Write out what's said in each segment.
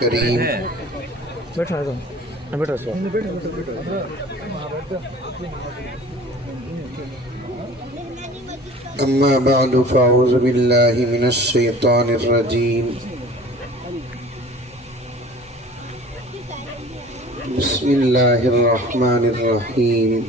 کریم اما بعد فاعوذ باللہ من الشیطان الرجیم بسم اللہ الرحمن الرحیم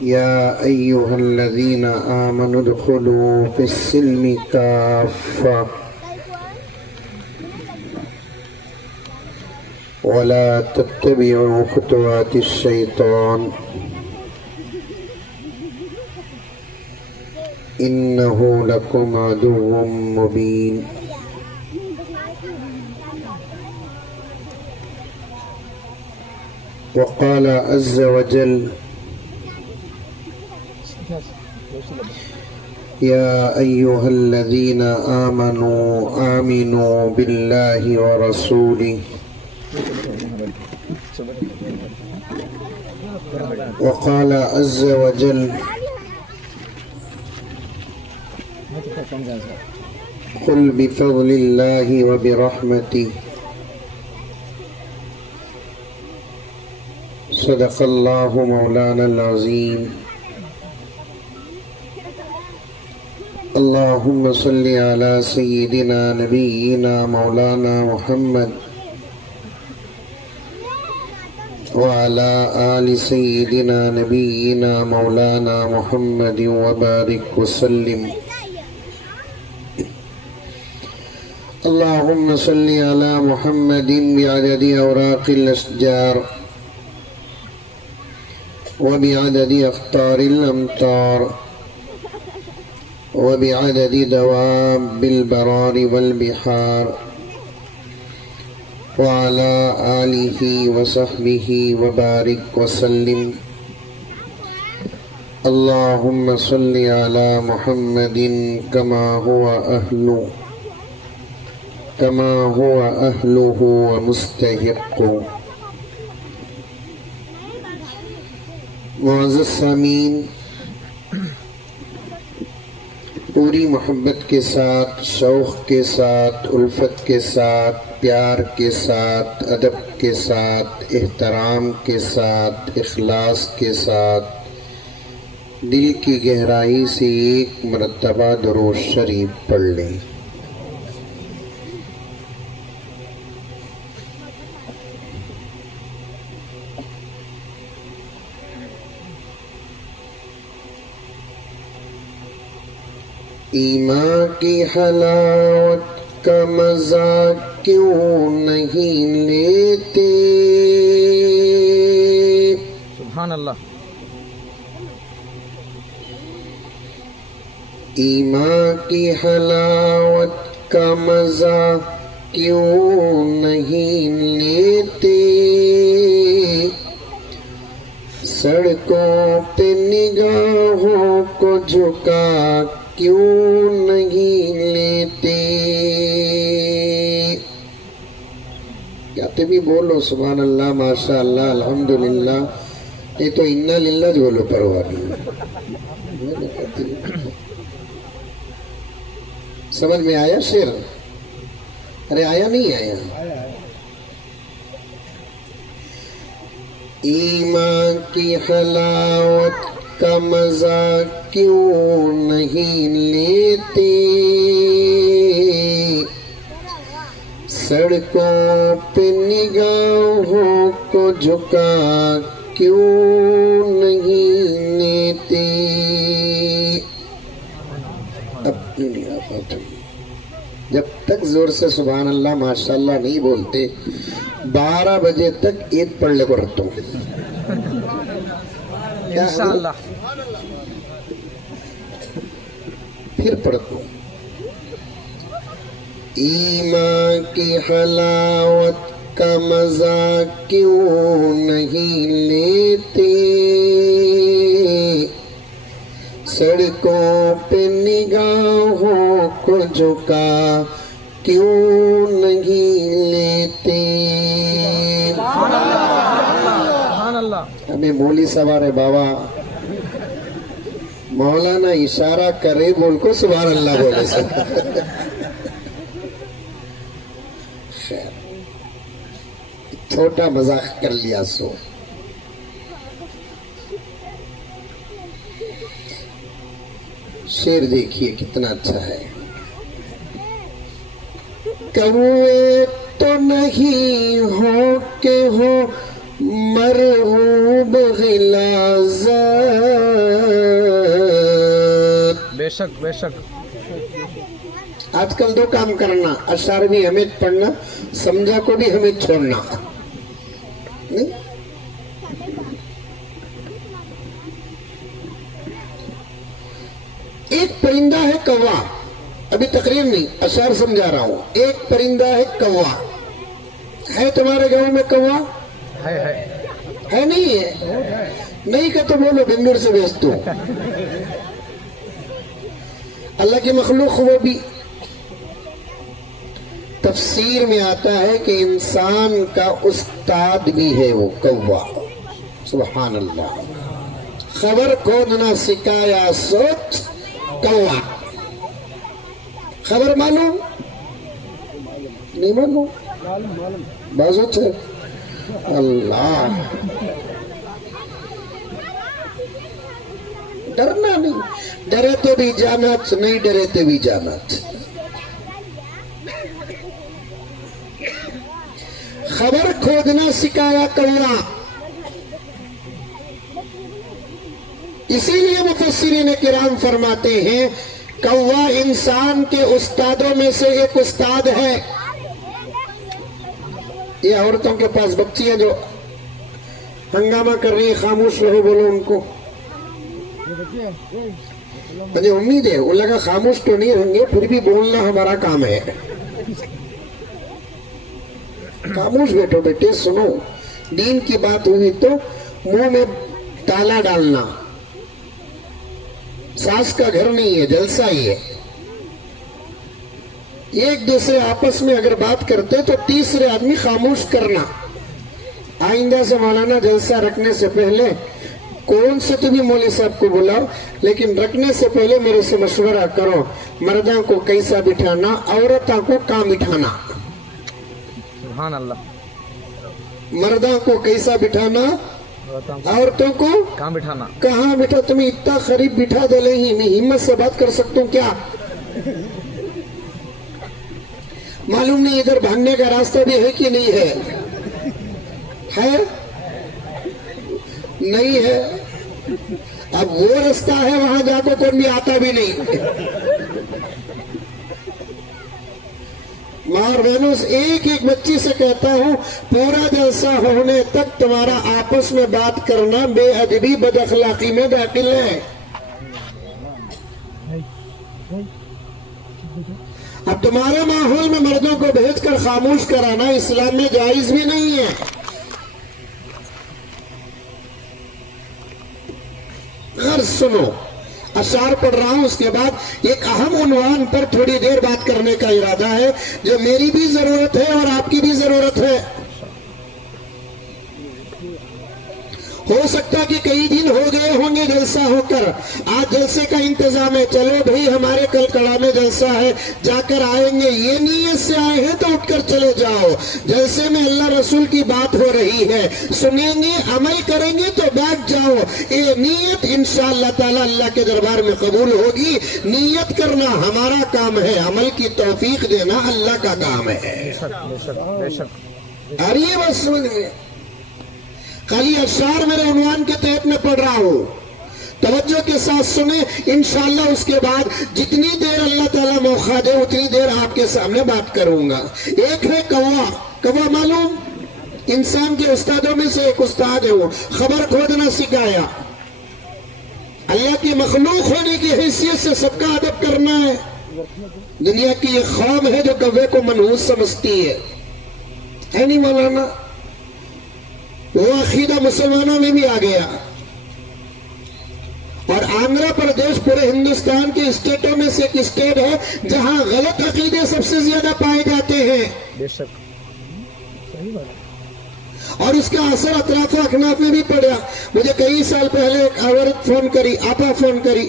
یا ایہا الذین آمنوا ادخلوا فی السلم کافہ ولا تتبعوا خطوات الشیطان انہ لکم عدو مبین وقال عز وجل يا أيها الذين آمنوا بالله ورسوله وقال عز وجل قل بفضل الله وبرحمته صدق الله مولانا العظيم اللهم صل على سيدنا نبينا مولانا محمد وعلى آل سيدنا نبينا مولانا محمد وبارك وسلم اللهم صل على محمد بعدد أوراق الأشجار وبعدد أخطار الأمطار وبعدد دواب البرار والبحار وعلى آله وصحبه وبارك وسلم اللهم صل على محمد كما هو أهله ومستحق معزز سامعین، پوری محبت کے ساتھ، شوق کے ساتھ، الفت کے ساتھ، پیار کے ساتھ، ادب کے ساتھ، احترام کے ساتھ، اخلاص کے ساتھ دل کی گہرائی سے ایک مرتبہ درود شریف پڑھ لیں۔ ایمان کی حلاوت کا مزہ کیوں نہیں لیتے؟ سبحان اللہ۔ ایمان کی حلاوت کا مزہ کیوں نہیں لیتے؟ سڑکوں پہ نگاہوں کو جھکا کیوں نہیں لیتے؟ کہتے بھی بولو سبحان اللہ، ماشاء اللہ، الحمدللہ، یہ تو انا للہ جو بولو پرواہ نہیں۔ سمجھ میں آیا شعر؟ ارے آیا نہیں آیا؟ ایمان کی حلاوت کا مزہ کیوں نہیں لیتے؟ سڑکوں پہ نگاہوں کو جھکا کیوں نہیں لیتے؟ اپنی نگاہ پاتا جب تک زور سے سبحان اللہ ماشاءاللہ نہیں بولتے 12 بجے تک عید پڑھ لے کو رکھتا ہوں انشاءاللہ، پھر پڑھتا ہوں۔ ایمان کی حلاوت کا مزہ کیوں نہیں لیتے؟ سڑکوں پہ نگاہوں کو جھکا کیوں نہیں لیتے؟ سبحان اللہ۔ ہمیں مولی سوارے بابا مولانا اشارہ کرے بول کو سبحان اللہ بولے سے خیر چھوٹا مذاق کر لیا سو. شعر دیکھیے کتنا اچھا ہے. کوے تو نہیں ہو کہ ہو مرغوب غلازت. بے شک بے شک. آج کل دو کام کرنا، اشعار بھی ہمیں پڑھنا، سمجھا کو بھی ہمیں چھوڑنا. نہیں ایک پرندہ ہے کوا، ابھی تقریر نہیں اشعار سمجھا رہا ہوں. ایک پرندہ ہے کوا. ہے تمہارے گاؤں میں کوا؟ ہے نہیں ہے؟ نہیں کہ تو بولو بنگلور سے بھیج دو. اللہ کی مخلوق وہ بھی. تفسیر میں آتا ہے کہ انسان کا استاد بھی ہے وہ کوا. سبحان اللہ. خبر کھودنا سکھایا سوچ کوا. خبر معلوم نہیں؟ معلوم بازوچ ہے. اللہ ڈرنا نہیں. ڈرے تو بھی جانا، نہیں ڈرے تو بھی جانا. خبر کھودنا سکھایا کوا. اسی لیے مفسرین کرام فرماتے ہیں کوا انسان کے استادوں میں سے ایک استاد ہے. یہ عورتوں کے پاس بچیاں جو ہنگامہ کر رہی ہیں، خاموش رہو بولو ان کو. مجھے امید ہے ان لگا خاموش تو نہیں رہیں گے، پھر بھی بولنا ہمارا کام ہے. خاموش بیٹھو بیٹے، سنو. دین کی بات ہوئی تو منہ میں تالا ڈالنا. ساس کا گھر نہیں ہے، جلسہ ہی ہے. ایک دوسرے آپس میں اگر بات کرتے تو تیسرے آدمی خاموش کرنا. آئندہ سے مولانا جلسہ رکھنے سے پہلے کون سے تمہیں مولوی صاحب کو بلاؤ، لیکن رکھنے سے پہلے میرے سے مشورہ کرو مردوں کو کیسا بٹھانا، عورتوں کو کہاں بٹھانا. سبحان اللہ. مردوں کو کیسا بٹھانا، عورتوں کو کہاں بٹھانا. کہاں بٹھا. تمہیں اتنا قریب بٹھا دے لیں ہی میں ہمت سے بات کر سکتا ہوں کیا؟ معلوم نہیں ادھر بھاگنے کا راستہ بھی ہے کہ نہیں ہے؟ ہے نہیں ہے؟ اب وہ راستہ ہے وہاں جا کے کوئی بھی آتا بھی نہیں. مار بہنوں ایک ایک بچی سے کہتا ہوں پورا جلسہ ہونے تک تمہارا آپس میں بات کرنا بے ادبی بد اخلاقی میں داخل ہے. اب تمہارے ماحول میں مردوں کو بھیج کر خاموش کرانا اسلام میں جائز بھی نہیں ہے. غرض سنو، اشعار پڑھ رہا ہوں، اس کے بعد ایک اہم عنوان پر تھوڑی دیر بات کرنے کا ارادہ ہے جو میری بھی ضرورت ہے اور آپ کی بھی ضرورت ہے. ہو سکتا کہ کئی دن ہو گئے ہوں گے جلسہ ہو کر. آج جلسے کا انتظام ہے، چلو بھئی ہمارے کل کڑا میں جلسہ ہے، جا کر آئیں گے. یہ نیت سے آئے ہیں تو اٹھ کر چلے جاؤ. جلسے میں اللہ رسول کی بات ہو رہی ہے، سنیں گے، عمل کریں گے تو بیٹھ جاؤ. یہ نیت انشاءاللہ تعالی اللہ کے دربار میں قبول ہوگی. نیت کرنا ہمارا کام ہے، عمل کی توفیق دینا اللہ کا کام ہے. اور یہ بس سمجھ میں خالی اشعار میرے عنوان کے تحت میں پڑھ رہا ہوں. توجہ کے ساتھ سنیں. انشاءاللہ اس کے بعد جتنی دیر اللہ تعالیٰ موقع دے اتنی دیر آپ کے سامنے بات کروں گا. ایک ہے کوا. کوا معلوم؟ انسان کے استادوں میں سے ایک استاد ہے. وہ خبر کھودنا سکھایا. اللہ کی مخلوق ہونے کی حیثیت سے سب کا ادب کرنا ہے. دنیا کی یہ قوم ہے جو کوے کو منحوس سمجھتی ہے نہیں مولانا؟ وہ عقیدہ مسلمانوں میں بھی آ گیا. اور آندھرا پردیش پورے ہندوستان کے اسٹیٹوں میں سے ایک اسٹیٹ ہے جہاں غلط عقیدے سب سے زیادہ پائے جاتے ہیں. اور اس کا اثر اطراف و اکناف میں بھی پڑا. مجھے کئی سال پہلے ایک عورت فون کری، آپا فون کری،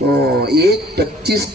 1:25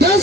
10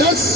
10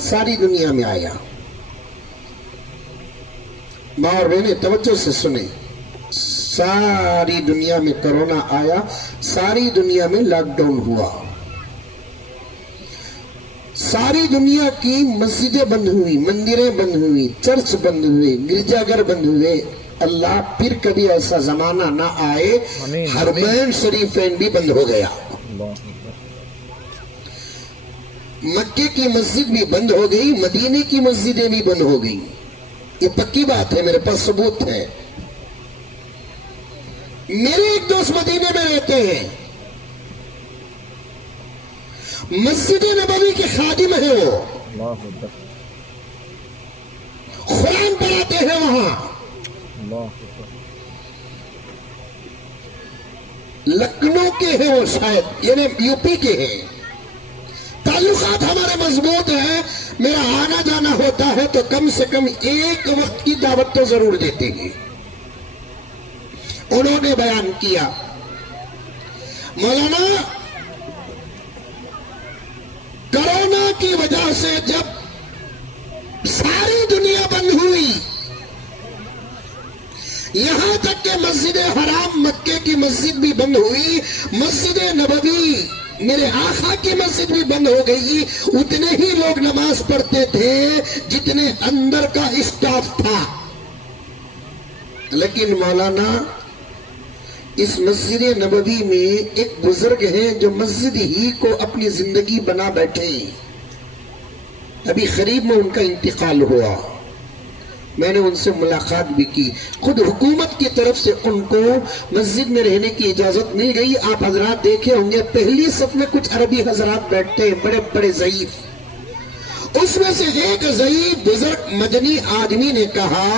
ساری دنیا میں آیا. ماں اور بہنیں توجہ سے سنیں، ساری دنیا میں کرونا آیا، ساری دنیا میں لاک ڈاؤن ہوا، ساری دنیا کی مسجدیں بند ہوئی، مندریں بند ہوئی، چرچ بند ہوئے، گرجا گھر بند ہوئے. اللہ پھر کبھی ایسا زمانہ نہ آئے حرمین شریفین بھی بند ہو گیا، مکے کی مسجد بھی بند ہو گئی، مدینے کی مسجدیں بھی بند ہو گئی. یہ پکی بات ہے، میرے پاس ثبوت ہے. میرے ایک دوست مدینے میں رہتے ہیں، مسجد نبوی کے خادم ہیں، وہ قرآن پڑھاتے ہیں وہاں. لکھنؤ کے ہیں وہ، شاید یعنی یو پی کے ہیں. تعلقات ہمارے مضبوط ہیں. میرا آنا جانا ہوتا ہے تو کم سے کم ایک وقت کی دعوت تو ضرور دیتے ہیں. انہوں نے بیان کیا، مولانا کرونا کی وجہ سے جب ساری دنیا بند ہوئی، یہاں تک کہ مسجد حرام مکے کی مسجد بھی بند ہوئی، مسجد نبوی میرے آقا کی مسجد بھی بند ہو گئی، اتنے ہی لوگ نماز پڑھتے تھے جتنے اندر کا اسٹاف تھا. لیکن مولانا اس مسجد نبوی میں ایک بزرگ ہیں جو مسجد ہی کو اپنی زندگی بنا بیٹھے. ابھی قریب میں ان کا انتقال ہوا. میں نے ان سے ملاقات بھی کی. خود حکومت کی طرف سے ان کو مسجد میں رہنے کی اجازت مل گئی. آپ حضرات دیکھے ہوں گے پہلی صف میں کچھ عربی حضرات بیٹھتے ہیں، بڑے بڑے ضعیف. اس میں سے ایک ضعیف بزرگ مدنی آدمی نے کہا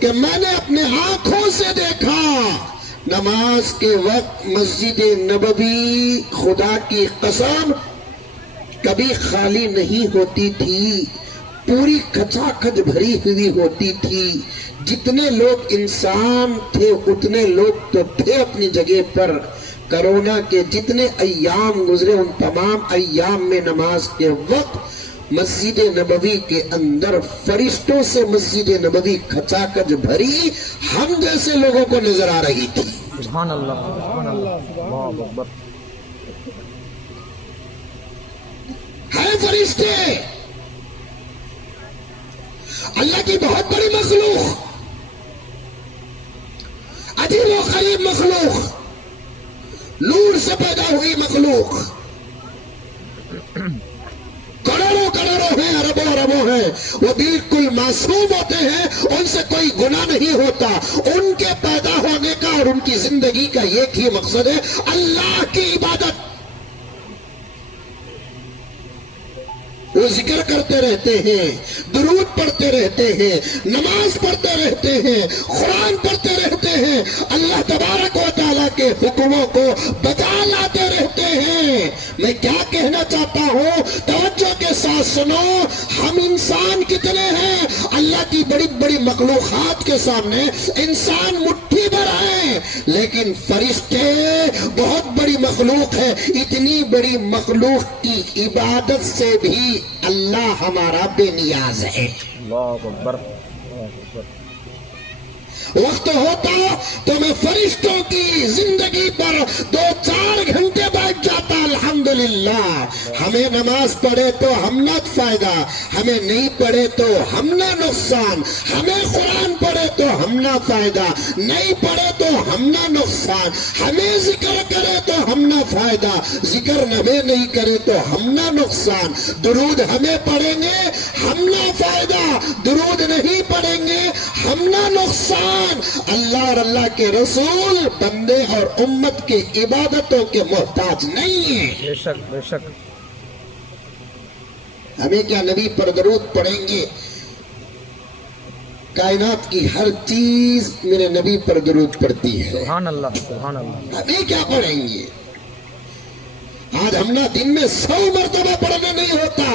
کہ میں نے اپنے آنکھوں سے دیکھا نماز کے وقت مسجد نبوی خدا کی قسم کبھی خالی نہیں ہوتی تھی، پوری کھچا کھچ بھری ہوئی ہوتی تھی. جتنے لوگ انسان تھے اتنے لوگ تو تھے اپنی جگہ پر. کرونا کے جتنے ایام گزرے ان تمام ایام میں نماز کے وقت مسجد نبوی کے اندر فرشتوں سے مسجد نبوی کھچا کھچ بھری ہم جیسے لوگوں کو نظر آ رہی تھی. سبحان اللہ، سبحان اللہ، اللہ اکبر. ہے فرشتے، اللہ کی بہت بڑی مخلوق، عجیب و غریب مخلوق، نور سے پیدا ہوئی مخلوق. کروڑوں کروڑوں ہیں، اربوں اربوں ہیں، وہ بالکل معصوم ہوتے ہیں، ان سے کوئی گناہ نہیں ہوتا. ان کے پیدا ہونے کا اور ان کی زندگی کا ایک ہی مقصد ہے، اللہ کی عبادت. وہ ذکر کرتے رہتے ہیں، درود پڑھتے رہتے ہیں، نماز پڑھتے رہتے ہیں، قرآن پڑھتے رہتے ہیں، اللہ تبارک و تعالیٰ کے حکموں کو بجا لاتے رہتے ہیں. میں کیا کہنا چاہتا ہوں، توجہ کے ساتھ سنو. ہم انسان کتنے ہیں؟ اللہ کی بڑی بڑی مخلوقات کے سامنے انسان مٹھی بھر ہیں، لیکن فرشتے بہت بڑی مخلوق ہے. اتنی بڑی مخلوق کی عبادت سے بھی اللہ ہمارا بے نیاز ہے. اللہ اکبر، اللہ اکبر. وقت ہوتا تو میں فرشتوں کی زندگی پر 2-4 گھنٹے بیٹھ جاتا. الحمدللہ. ہمیں نماز پڑھے تو ہم نہ فائدہ، ہمیں نہیں پڑھے تو ہم نہ نقصان، ہمیں قرآن پڑھے تو ہم نہ فائدہ، نہیں پڑھے تو ہم نہ نقصان، ہمیں ذکر کرے تو ہم نہ فائدہ، ذکر ہمیں نہیں کرے تو ہم نہ نقصان. درود ہمیں پڑھیں گے ہم نہ فائدہ، درود نہیں پڑھیں گے ہم نہ نقصان. اللہ اور اللہ کے رسول بندے اور امت کے عبادتوں کے محتاج نہیں ہیں. بے شک، بے شک. ہمیں کیا نبی پر درود پڑھیں گے؟ کائنات کی ہر چیز میرے نبی پر درود پڑتی ہے. سبحان اللہ، سبحان اللہ. ہمیں کیا پڑھیں گے؟ آج ہم نہ دن میں 100 مرتبہ پڑھنا نہیں ہوتا.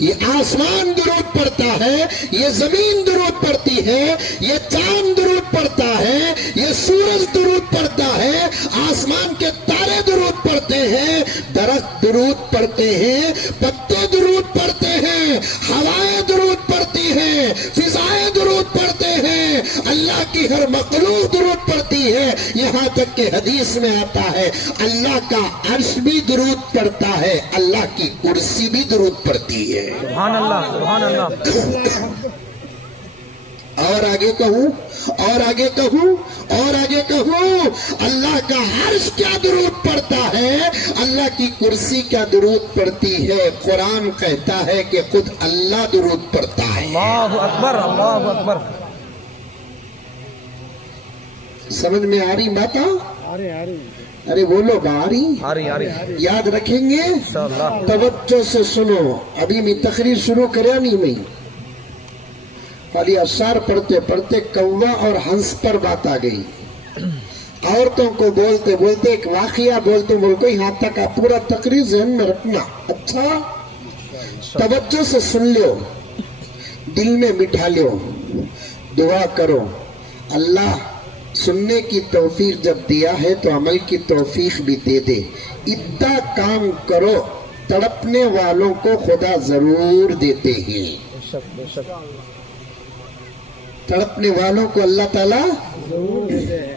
یہ آسمان درود پڑتا ہے، یہ زمین درود پڑتی ہے، یہ چاند درود پڑتا ہے، یہ سورج درود پڑتا ہے، آسمان کے تارے درود پڑتے ہیں، درخت درود پڑھتے ہیں، پتے درود پڑھتے ہیں، ہوائیں درود پڑھتی ہیں، فضائیں درود پڑھتے ہیں، اللہ کی ہر مخلوق درود پڑھتی ہے، یہاں تک کہ حدیث میں آتا ہے اللہ کا عرش بھی درود پڑھتا ہے، اللہ کی کرسی بھی درود پڑھتی ہے۔ سبحان اللہ، سبحان اللہ۔ اور آگے کہوں، اور آگے کہوں، اور آگے کہوں، اللہ کا عرش کیا درود پڑھتا ہے، اللہ کی کرسی کیا درود پڑھتی ہے۔ قرآن کہتا ہے کہ خود اللہ درود پڑھتا ہے۔ اللہ اکبر، اللہ اکبر۔ سمجھ میں آ رہی بات؟ ارے بولو باری، آ رہی یاد رکھیں گے؟ انشاءاللہ۔ توجہ سے سنو، ابھی میں تقریر شروع کریا نہیں میں، خالی اشعار پڑھتے پڑھتے کوا اور ہنس پر بات آ گئی۔ عورتوں کو بولتے بولتے ایک واقعہ بولتے بولتے یہاں تک آپ پورا تقریر ذہن میں رکھنا۔ اچھا توجہ سے سن لو، دل میں بٹھا لو، دعا کرو اللہ سننے کی توفیق جب دیا ہے تو عمل کی توفیق بھی دے دے۔ اتنا کام کرو، تڑپنے والوں کو خدا ضرور دیتے ہیں، بے شک، بے شک۔ تڑپنے والوں کو اللہ تعالیٰ ضرور دیتے ہیں۔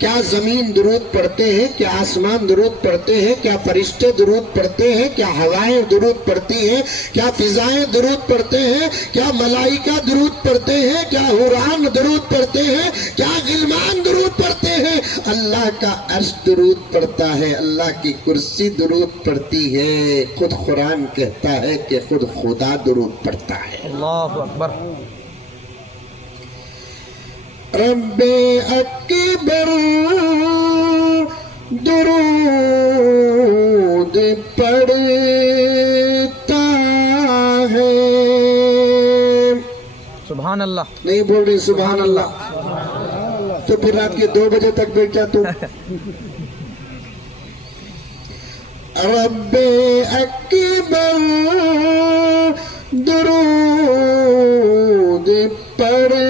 کیا زمین درود پڑھتے ہیں، کیا آسمان درود پڑھتے ہیں، کیا فرشتے درود پڑھتے ہیں، کیا ہوائیں درود پڑھتی ہیں، کیا فضائیں درود پڑھتے ہیں، کیا ملائکہ درود پڑھتے ہیں، کیا حوران درود پڑھتے ہیں، کیا غلمان درود پڑھتے ہیں۔ اللہ کا عرش درود پڑھتا ہے، اللہ کی کرسی درود پڑھتی ہے، خود قرآن کہتا ہے کہ خود خدا درود پڑھتا ہے۔ اللہ اکبر۔ رب اکبر درود پڑھتا ہے۔ سبحان اللہ۔ نہیں بول رہی سبحان اللہ؟ تو پھر رات کے 2 بجے تک بیٹھ جا تو۔ رب اکبر درود پڑھتا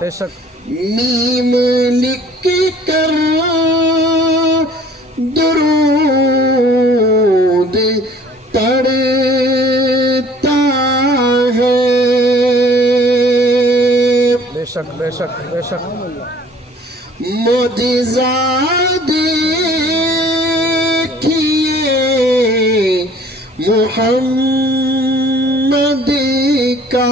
بے شک۔ میم لکھ کر درود پڑھتا ہے۔ بے شک، بے شک، بے شک۔ معجزات دیکھیے محمد کا،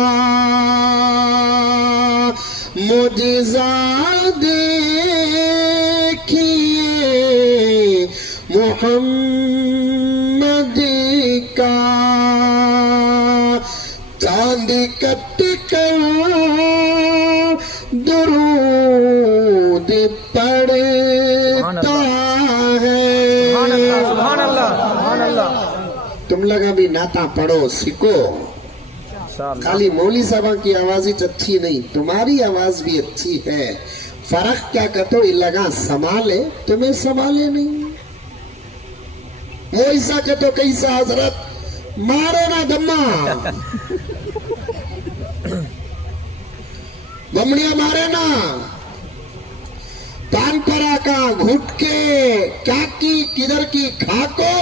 معجزات دیکھیے محمد کا، چاند کٹ کر درود پڑھتا ہے۔ سبحان اللہ، سبحان اللہ۔ تم لگا بھی نعتاں پڑھو، سیکھو۔ خالی مولوی صاحبہ کی آواز ہی اچھی نہیں، تمہاری آواز بھی اچھی ہے۔ فرق کیا کہتے ہو، لگا سنبھالے، تمہیں سنبھالے نہیں۔ وہ ایسا کہتے ہو کیسا حضرت مارے نا دمہ، بمڑیاں مارے نا، پان پرا کا گھٹ کے کیا کی کدھر کی کھاکو،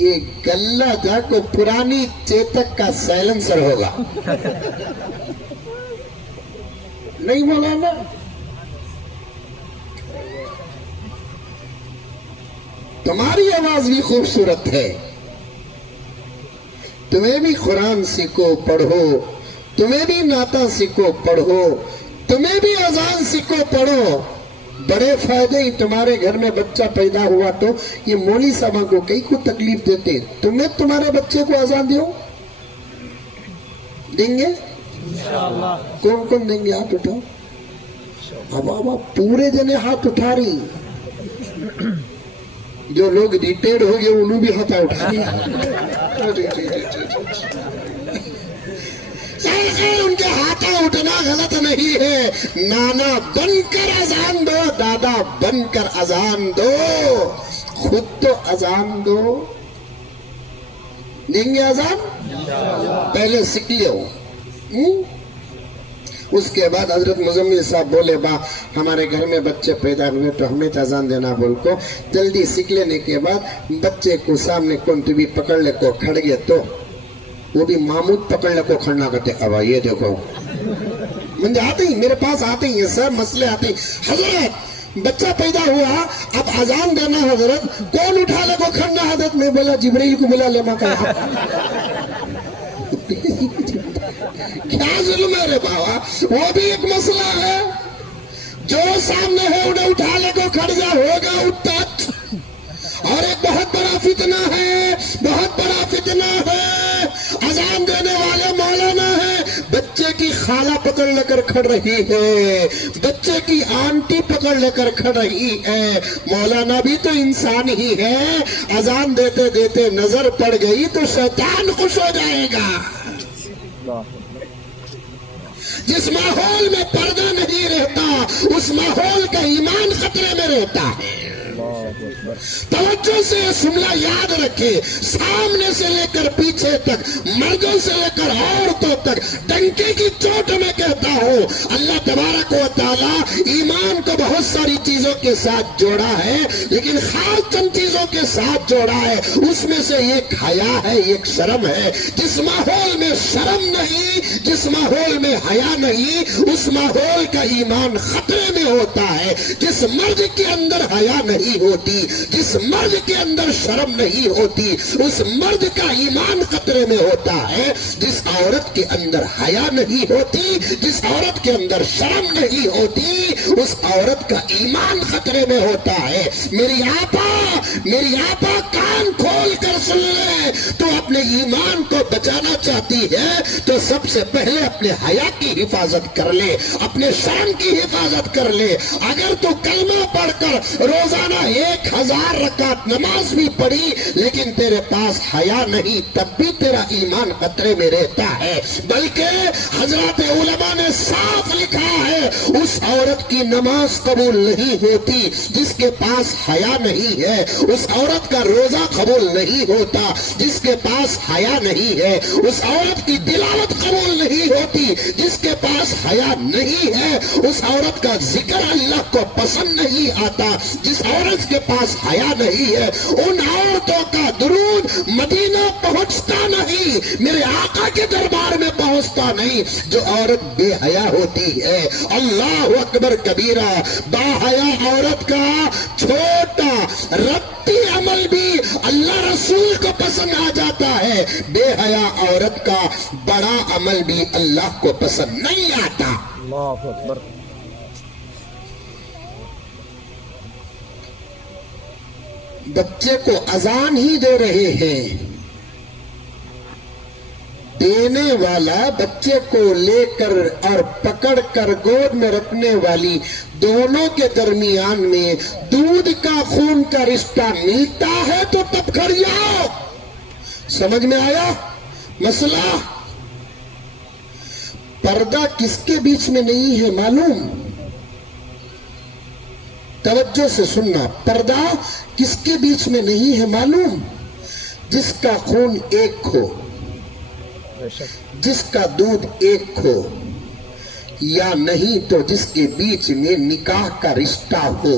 یہ گلہ جا کو پرانی چیتک کا سائلنسر ہوگا۔ نہیں مولانا؟ تمہاری آواز بھی خوبصورت ہے، تمہیں بھی قرآن سیکھو پڑھو، تمہیں بھی نعتاں سیکھو پڑھو، تمہیں بھی اذان سیکھو پڑھو۔ بڑے فائدے ہی، تمہارے گھر میں بچہ پیدا ہوا تو یہ مولوی صاحبہ کو کئی کو تکلیف دیتے، تمہیں تمہارے بچے کو اذان دیو دیں گے؟ کون کون دیں گے؟ ہاتھ اٹھاؤ۔ اب پورے جنے ہاتھ اٹھا رہی، جو لوگ ریٹائرڈ ہو گئے انہوں بھی ہاتھ اٹھا رہی۔ ان کے ہاتھ اٹھنا غلط نہیں ہے، نانا بن کر اذان دو، دادا بن کر اذان دو، خود تو اذان دو۔ دیں گے اذان؟ پہلے سیکھ لو۔ اس کے بعد حضرت مزمل صاحب بولے با ہمارے گھر میں بچے پیدا ہوئے تو ہمیں اذان دینا بول کو جلدی سیکھ لینے کے بعد بچے کو سامنے کون تو بھی پکڑ لے کو کھڑ گئے تو وہ بھی معمود پکڑ لے کو کھڑنا کرتے اب یہ دیکھو مجھے آتے ہی میرے پاس آتے ہی سب مسئلے آتے ہی حضرت بچہ پیدا ہوا اب اذان دینا حضرت کون اٹھا لے کو کھڑنا حضرت میں بولا جبرائیل کو بلا لے ماں کہا کیا ظلم ہے رے بابا وہ بھی ایک مسئلہ ہے جو سامنے ہے انہیں اٹھا لے کو کھڑ جا ہوگا اٹھتا اور ایک بہت بڑا فتنہ ہے بہت بڑا فتنہ ہے اذان دینے والے مولانا ہے بچے کی خالہ پکڑ لے کر کھڑ رہی ہے بچے کی آنٹی پکڑ لے کر کھڑ رہی ہے مولانا بھی تو انسان ہی ہے اذان دیتے دیتے نظر پڑ گئی تو شیطان خوش ہو جائے گا جس ماحول میں پردہ نہیں رہتا اس ماحول کا ایمان خطرے میں رہتا ہے توجہ سے یہ جملہ یاد رکھے سامنے سے لے کر پیچھے تک مردوں سے لے کر عورتوں تک ڈنکے کی چوٹ میں کہتا ہوں اللہ تبارک و تعالی ایمان کو بہت ساری چیزوں کے ساتھ جوڑا ہے لیکن خاص چند چیزوں کے ساتھ جوڑا ہے اس میں سے ایک حیا ہے ایک شرم ہے جس ماحول میں شرم نہیں جس ماحول میں حیا نہیں اس ماحول کا ایمان خطرے میں ہوتا ہے جس مرد کے اندر حیا نہیں ہوتی جس مرد کے اندر شرم نہیں ہوتی اس مرد کا ایمان خطرے میں ہوتا ہے جس عورت کے اندر حیا نہیں ہوتی جس عورت کے اندر شرم نہیں ہوتی اس عورت کا ایمان خطرے میں ہوتا ہے میری آپا کان کھول کر سن لے تو اپنے ایمان کو بچانا چاہتی ہے تو سب سے پہلے اپنے حیا کی حفاظت کر لے اپنے شرم کی حفاظت کر لے اگر تو کلمہ پڑھ کر روزانہ 1000 رکعت نماز بھی پڑھی لیکن تیرے پاس حیا نہیں تب بھی تیرا ایمان خطرے میں رہتا ہے بلکہ حضرات علماء نے صاف لکھا ہے اس عورت کی نماز قبول نہیں ہوتی جس کے پاس حیا نہیں ہے اس عورت کا روزہ قبول نہیں ہوتا جس کے پاس حیا نہیں ہے اس عورت کی تلاوت قبول نہیں ہوتی جس کے پاس حیا نہیں ہے اس عورت کا ذکر اللہ کو پسند نہیں آتا جس عورت کے پاس حیا نہیں ہے ان عورتوں کا درود مدینہ پہنچتا نہیں میرے آقا کے دربار میں پہنچتا نہیں جو عورت بے حیا ہوتی ہے اللہ اکبر کبیرہ با حیا عورت کا چھوٹا رتی عمل بھی اللہ رسول کو پسند آ جاتا ہے بے حیا عورت کا بڑا عمل بھی اللہ کو پسند نہیں آتا اللہ اکبر بچے کو اذان ہی دے رہے ہیں دینے والا بچے کو لے کر اور پکڑ کر گود میں رکھنے والی دونوں کے درمیان میں دودھ کا خون کا رشتہ ملتا ہے تو تب کھڑ جاؤ سمجھ میں آیا مسئلہ پردہ کس کے بیچ میں نہیں ہے معلوم توجہ سے سننا پردہ کس کے بیچ میں نہیں ہے معلوم جس کا خون ایک ہو جس کا دودھ ایک ہو یا نہیں تو جس کے بیچ میں نکاح کا رشتہ ہو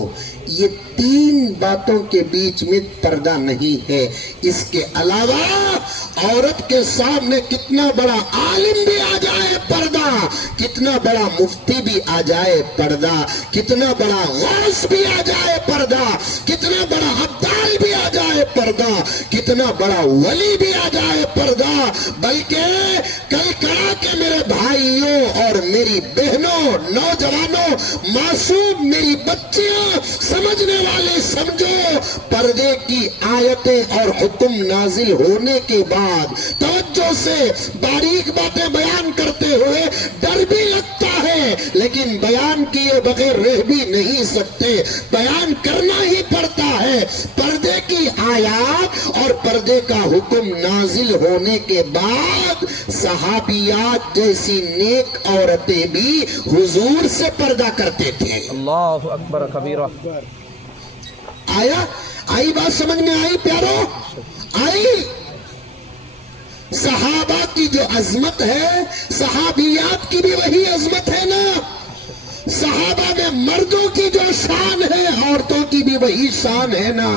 یہ 3 باتوں کے بیچ میں پردہ نہیں ہے اس کے علاوہ عورت کے سامنے کتنا بڑا عالم بھی آ جائے پردہ کتنا بڑا مفتی بھی آ جائے پردہ کتنا بڑا غوث بھی آ جائے پردہ کتنا بڑا عبدال بھی آ جائے پردہ کتنا بڑا ولی بھی آ جائے پردہ بلکہ کل کرا کے میرے بھائیوں اور میری بہنوں نوجوانوں معصوم میری بچیاں سمجھنے والے سمجھو پردے کی آیتیں اور حکم نازل ہونے کے بعد توجہ سے باریک باتیں بیان کرتے ہوئے ڈر بھی لگتا ہے لیکن بیان کیے بغیر رہ بھی نہیں سکتے بیان کرنا ہی پڑتا ہے پردے کی آیات اور پردے کا حکم نازل ہونے کے بعد صحابیات جیسی نیک عورتیں بھی حضور سے پردہ کرتے تھے اللہ اکبر کبیرہ آئی بات سمجھ میں آئی پیارو آئی صحابہ کی جو عظمت ہے صحابیات کی بھی وہی عظمت ہے نا. صحابہ میں مردوں کی جو شان ہے عورتوں کی بھی وہی شان ہے نا.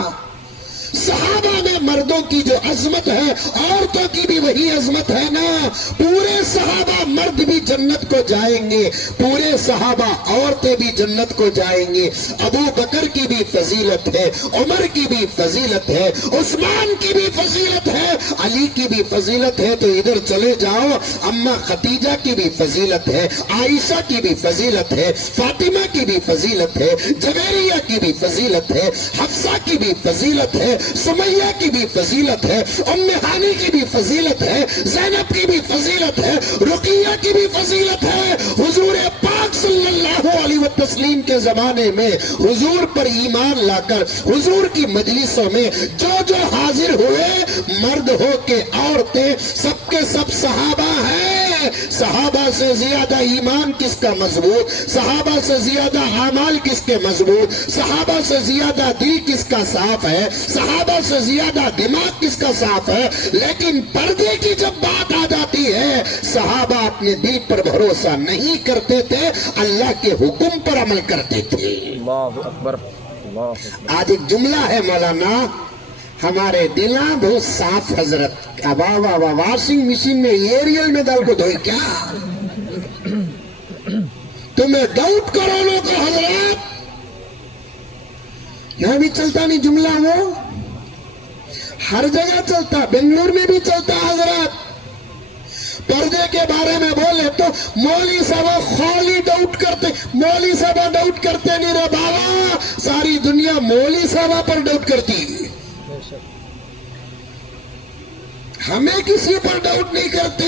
صحابہ میں مردوں کی جو عظمت ہے عورتوں کی بھی وہی عظمت ہے نا. پورے صحابہ مرد بھی جنت کو جائیں گے, پورے صحابہ عورتیں بھی جنت کو جائیں گے. ابو بکر کی بھی فضیلت ہے, عمر کی بھی فضیلت ہے, عثمان کی بھی فضیلت ہے, علی کی بھی فضیلت ہے. تو ادھر چلے جاؤ, اماں خدیجہ کی بھی فضیلت ہے, عائشہ کی بھی فضیلت ہے, فاطمہ کی بھی فضیلت ہے, جویریہ کی بھی فضیلت ہے, حفصہ کی بھی فضیلت ہے, سمیہ کی بھی فضیلت ہے, ام ہانی کی بھی فضیلت ہے, زینب کی بھی فضیلت ہے, رقیہ کی بھی فضیلت ہے. حضور پاک صلی اللہ علیہ وسلم کے زمانے میں حضور پر ایمان لا کر حضور کی مجلسوں میں جو حاضر ہوئے, مرد ہو کے عورتیں, سب کے سب صحابہ ہیں. صحابہ سے زیادہ ایمان کس کا مضبوط, صحابہ سے زیادہ اعمال کس کے مضبوط, صحابہ سے زیادہ دل کس کا صاف ہے, صحابہ سے زیادہ دماغ کس کا صاف ہے. لیکن پردے کی جب بات آ جاتی ہے, صحابہ اپنے دل پر بھروسہ نہیں کرتے تھے, اللہ کے حکم پر عمل کرتے تھے. اللہ اکبر, اللہ اکبر. آج ایک جملہ ہے مولانا, ہمارے دلاں بہت صاف حضرت. اب واشنگ مشین میں ایریل میں ڈال کو دھوئی کیا تمہیں ڈاؤٹ کرو لو کو حضرت. یہاں بھی چلتا نہیں جملہ, وہ ہر جگہ چلتا, بنگلور میں بھی چلتا حضرت. پردے کے بارے میں بولے تو مولوی صاحب خالی ڈاؤٹ کرتے, مولوی صاحب ڈاؤٹ کرتے نہیں رے بابا, ساری دنیا مولوی صاحب پر ڈاؤٹ کرتی, ہمیں کسی پر ڈاؤٹ نہیں کرتے.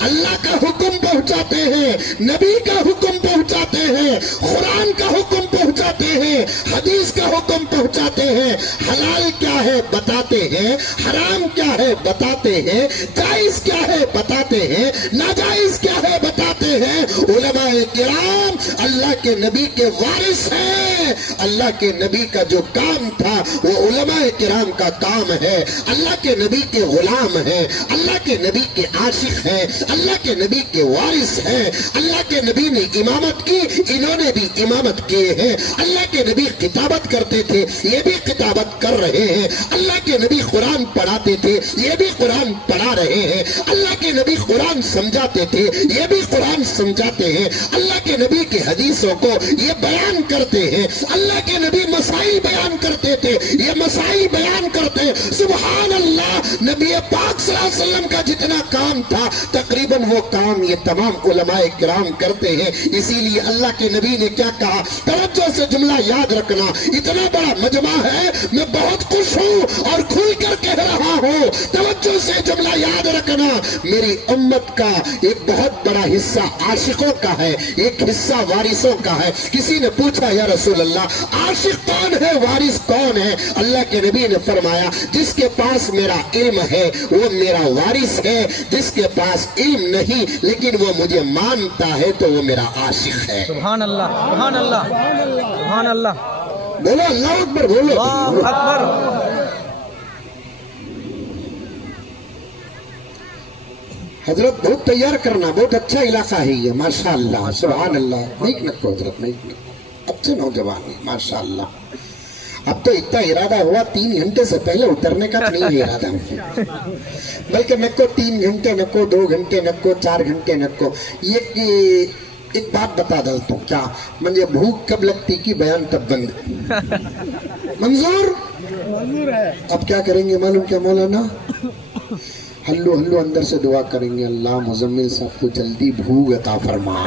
اللہ کا حکم پہنچاتے ہیں, نبی کا حکم پہنچاتے ہیں, قرآن کا حکم پہنچاتے ہیں, حدیث کا حکم پہنچاتے ہیں. حلال کیا ہے بتاتے ہیں, حرام کیا ہے بتاتے ہیں, جائز کیا ہے بتاتے ہیں, ناجائز کیا ہے بتاتے ہیں. علماء کرام اللہ کے نبی کے وارث ہیں. اللہ کے نبی کا جو کام تھا وہ علماء کرام کا کام ہے. اللہ کے نبی کے غلام ہیں, اللہ کے نبی کے عاشق ہیں, اللہ کے نبی کے وارث ہیں. اللہ کے نبی نے امامت کی, انہوں نے بھی امامت کیے ہیں. اللہ کے نبی خطابت کرتے تھے, یہ بھی خطابت کر رہے ہیں. اللہ کے نبی قرآن پڑھاتے تھے, یہ بھی قرآن پڑھا رہے ہیں. اللہ کے نبی قرآن سمجھاتے تھے, یہ بھی قرآن سمجھاتے ہیں. اللہ کے نبی کی حدیثوں کو یہ بیان کرتے ہیں. اللہ کے نبی مسائل بیان کرتے تھے, یہ مسائل بیان کرتے ہیں. سبحان اللہ, نبی پاک صلی اللہ علیہ وسلم کا جتنا کام تھا تقریباً وہ کام یہ تمام علماء کرام کرتے ہیں. اسی لیے اللہ کے نبی نے کیا کہا, توجہ سے جملہ یاد رکھنا. اتنا بڑا مجمع ہے, میں بہت خوش ہوں اور کھل کر کہہ رہا ہوں, توجہ سے جملہ یاد رکھنا. میری امت کا ایک بہت بڑا حصہ عاشقوں کا ہے, ایک حصہ وارثوں کا ہے. کسی نے پوچھا یا رسول اللہ عاشق کون ہے, وارث کون ہے؟ اللہ کے نبی نے فرمایا جس کے پاس میرا علم ہے وہ میرا وارث ہے, جس کے پاس علم نہیں لیکن وہ مجھے مانتا ہے تو وہ میرا عاشق ہے. سبحان اللہ, سبحان اللہ, سبحان اللہ. بولو اللہ اکبر, بولو اللہ اکبر. حضرت بہت تیار کرنا, بہت اچھا علاقہ ہے یہ, ماشاء اللہ, سبحان اللہ. نہیں نکو حضرت, نہیں, اچھے نوجوان ہیں ماشاء اللہ. اب تو اتنا ارادہ ہوا 3 گھنٹے سے پہلے اترنے کا تو نہیں ارادہ ہوں, بلکہ نکو 3 گھنٹے, نکو 2 گھنٹے, نکو 4 گھنٹے, نکو. یہ ایک بات بتا ڈالتا ہوں, کیا مجھے بھوک کب لگتی کی بیان تب بند. منظور ہے. اب کیا کریں گے معلوم کیا مولانا, ہلو ہلو اندر سے دعا کریں گے, اللہ مزمل صاحب کو جلدی بھوک عطا فرما.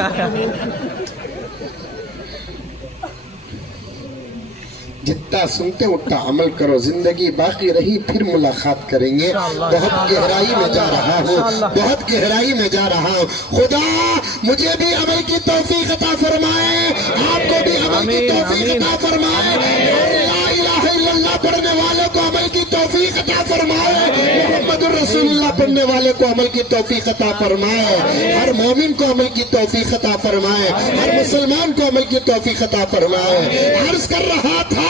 جتنا سنتے اتنا عمل کرو, زندگی باقی رہی پھر ملاقات کریں گے. بہت گہرائی میں جا رہا ہوں, بہت گہرائی میں جا رہا ہوں. خدا مجھے بھی عمل کی توفیق عطا فرمائے, آپ کو بھی عمل کی توفیق عطا فرمائے. لا الہ الا اللہ پڑھنے والوں کو عمل کی توفیق عطا فرمائے, محمد الرسول اللہ پڑھنے والے کو عمل کی توفیق عطا فرمائے, ہر مومن کو عمل کی توفیق عطا فرمائے, ہر مسلمان کو عمل کی توفیق عطا فرمائے. عرض کر رہا تھا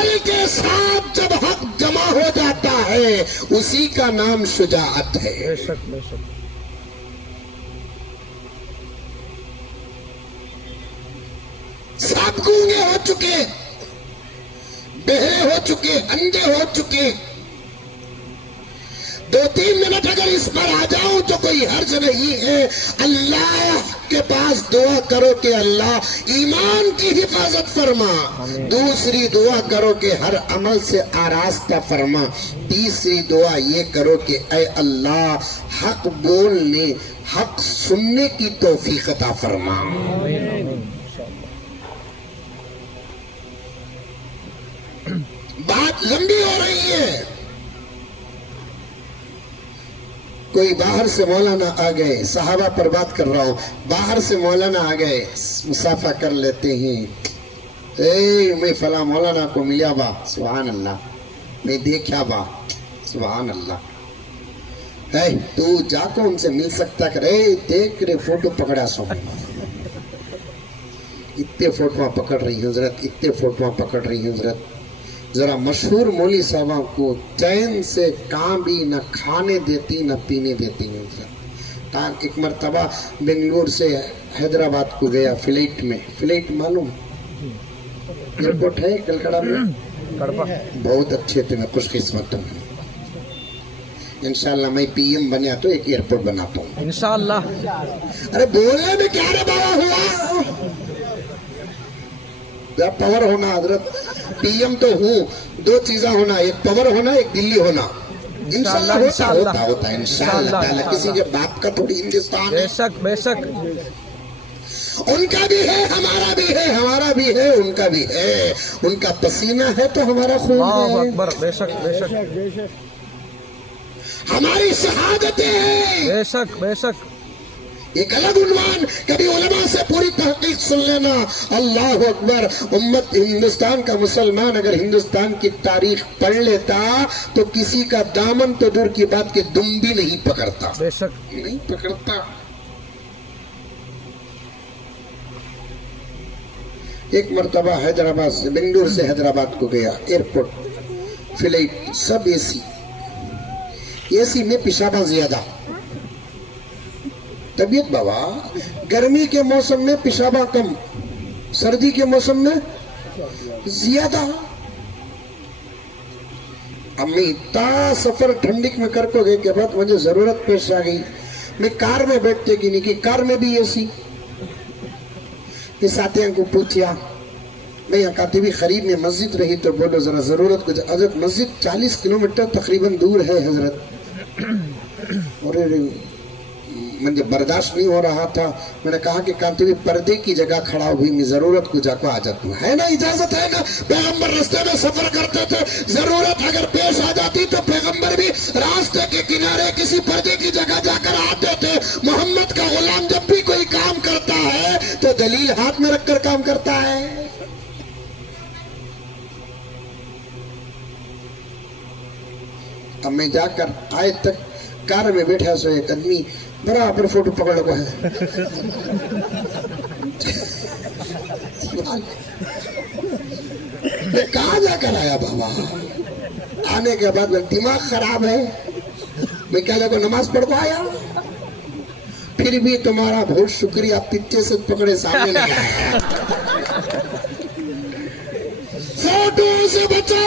عمل کے ساتھ جب حق جمع ہو جاتا ہے اسی کا نام شجاعت ہے. بے شک بے شک. سب گونگے ہو چکے, بہرے ہو چکے, اندھے ہو چکے. 2-3 منٹ اگر اس پر آ جاؤں تو کوئی حرج نہیں ہے. اللہ کے پاس دعا کرو کہ اللہ ایمان کی حفاظت فرما. دوسری دعا کرو کہ ہر عمل سے آراستہ فرما. تیسری دعا یہ کرو کہ اے اللہ حق بولنے, حق سننے کی توفیق عطا فرما. آمین آمین. بات لمبی ہو رہی ہے. کوئی باہر سے مولانا آ گئے, صحابہ پر بات کر رہا ہوں, باہر سے مولانا آ گئے, مسافہ کر لیتے ہیں. میں فلاں مولانا کو ملیا با, سبحان اللہ, میں دیکھا با, سبحان اللہ. تو جا کو ان سے مل سکتا کرے, دیکھ رہے فوٹو پکڑا سو, اتنے فوٹوਆਂ پکڑ رہی حضرت, اتنے فوٹوਆਂ پکڑ رہی حضرت. ذرا مشہور مولوی صاحبہ کو چین سے کہاں بھی نہ کھانے دیتی نہ پینے دیتی ہیں. ایک مرتبہ بنگلور سے حیدرآباد کو گیا فلائٹ میں. فلائٹ معلوم ایئرپورٹ ہے کلکڑا میں, بہت اچھے تھے, میں خوش قسمت ہوں. انشاءاللہ میں پی ایم بنیا تو ایک ایئرپورٹ بناتا ہوں انشاءاللہ. ارے بولنے میں کیا رے بابا ہوا, پاور ہونا حضرت. پی ایم تو ہوں, 2 چیزیں ہونا, ایک پاور ہونا, ایک دلی ہونا. انشاءاللہ ہوتا ہے انشاءاللہ تعالی. کسی کے باپ کا تھوڑی ہندوستان ہے. بے شک بے شک. ان کا بھی ہے, ہمارا بھی ہے, ہمارا بھی ہے, ان کا بھی ہے. ان کا پسینہ ہے تو ہمارا خون اللہ ہے, اکبر. بے شک بے شک ہماری شہادتیں ہیں. بے شک بے شک. ایک الگ عنوان, کبھی علماء سے پوری تحقیق سن لینا. اللہ اکبر. امت ہندوستان کا مسلمان اگر ہندوستان کی تاریخ پڑھ لیتا تو کسی کا دامن تو دور کی بات کہ دم بھی نہیں پکڑتا. بے شک نہیں پکڑتا. ایک مرتبہ حیدرآباد سے, بنگلور سے حیدرآباد کو گیا, ایئرپورٹ فلائٹ سب اے سی, اے سی میں پیشابہ زیادہ. طبیعت بابا, گرمی کے موسم میں پیشابہ کم, سردی کے موسم میں زیادہ. امی اتنا سفر ٹھنڈک میں کر کو گئے کہ بعد مجھے ضرورت پیش آ گئی. میں کار میں بیٹھتے کی نہیں, کہ کار میں بھی اے سی. اس ساتھیوں کو پوچھیا, میں یہاں کاتبی قریب میں مسجد رہی تو بولو ذرا ضرورت کو. حضرت مسجد 40 کلومیٹر تقریباً دور ہے حضرت. اور مجھے برداشت نہیں ہو رہا تھا. میں نے کہا کہ کاتبی پردے کی جگہ کھڑا ہوئی, میں ضرورت کو جا کو آ جاتا ہوں. ہے نا اجازت ہے نا, پیغمبر راستے میں سفر کرتے تھے, ضرورت اگر پیش آ جاتی تو پیغمبر بھی راستے کے کنارے کسی پردے کی جگہ جا کر آتے تھے. محمد کا غلام جب بھی کوئی کام کرتا ہے تو دلیل ہاتھ میں رکھ کر کام کرتا ہے. اب میں جا کر آئے تک کار میں بیٹھا سو ایک آدمی برابر فوٹو پکڑ لگا ہے. میں کہاں جا کر آیا بابا. آنے کے بعد میں دماغ خراب ہے, میں کیا لگا نماز پڑھ کو آیا, پھر بھی تمہارا بہت شکریہ, پیچھے سے پکڑے سامنے نہیں آیا. فوٹو سے بچو.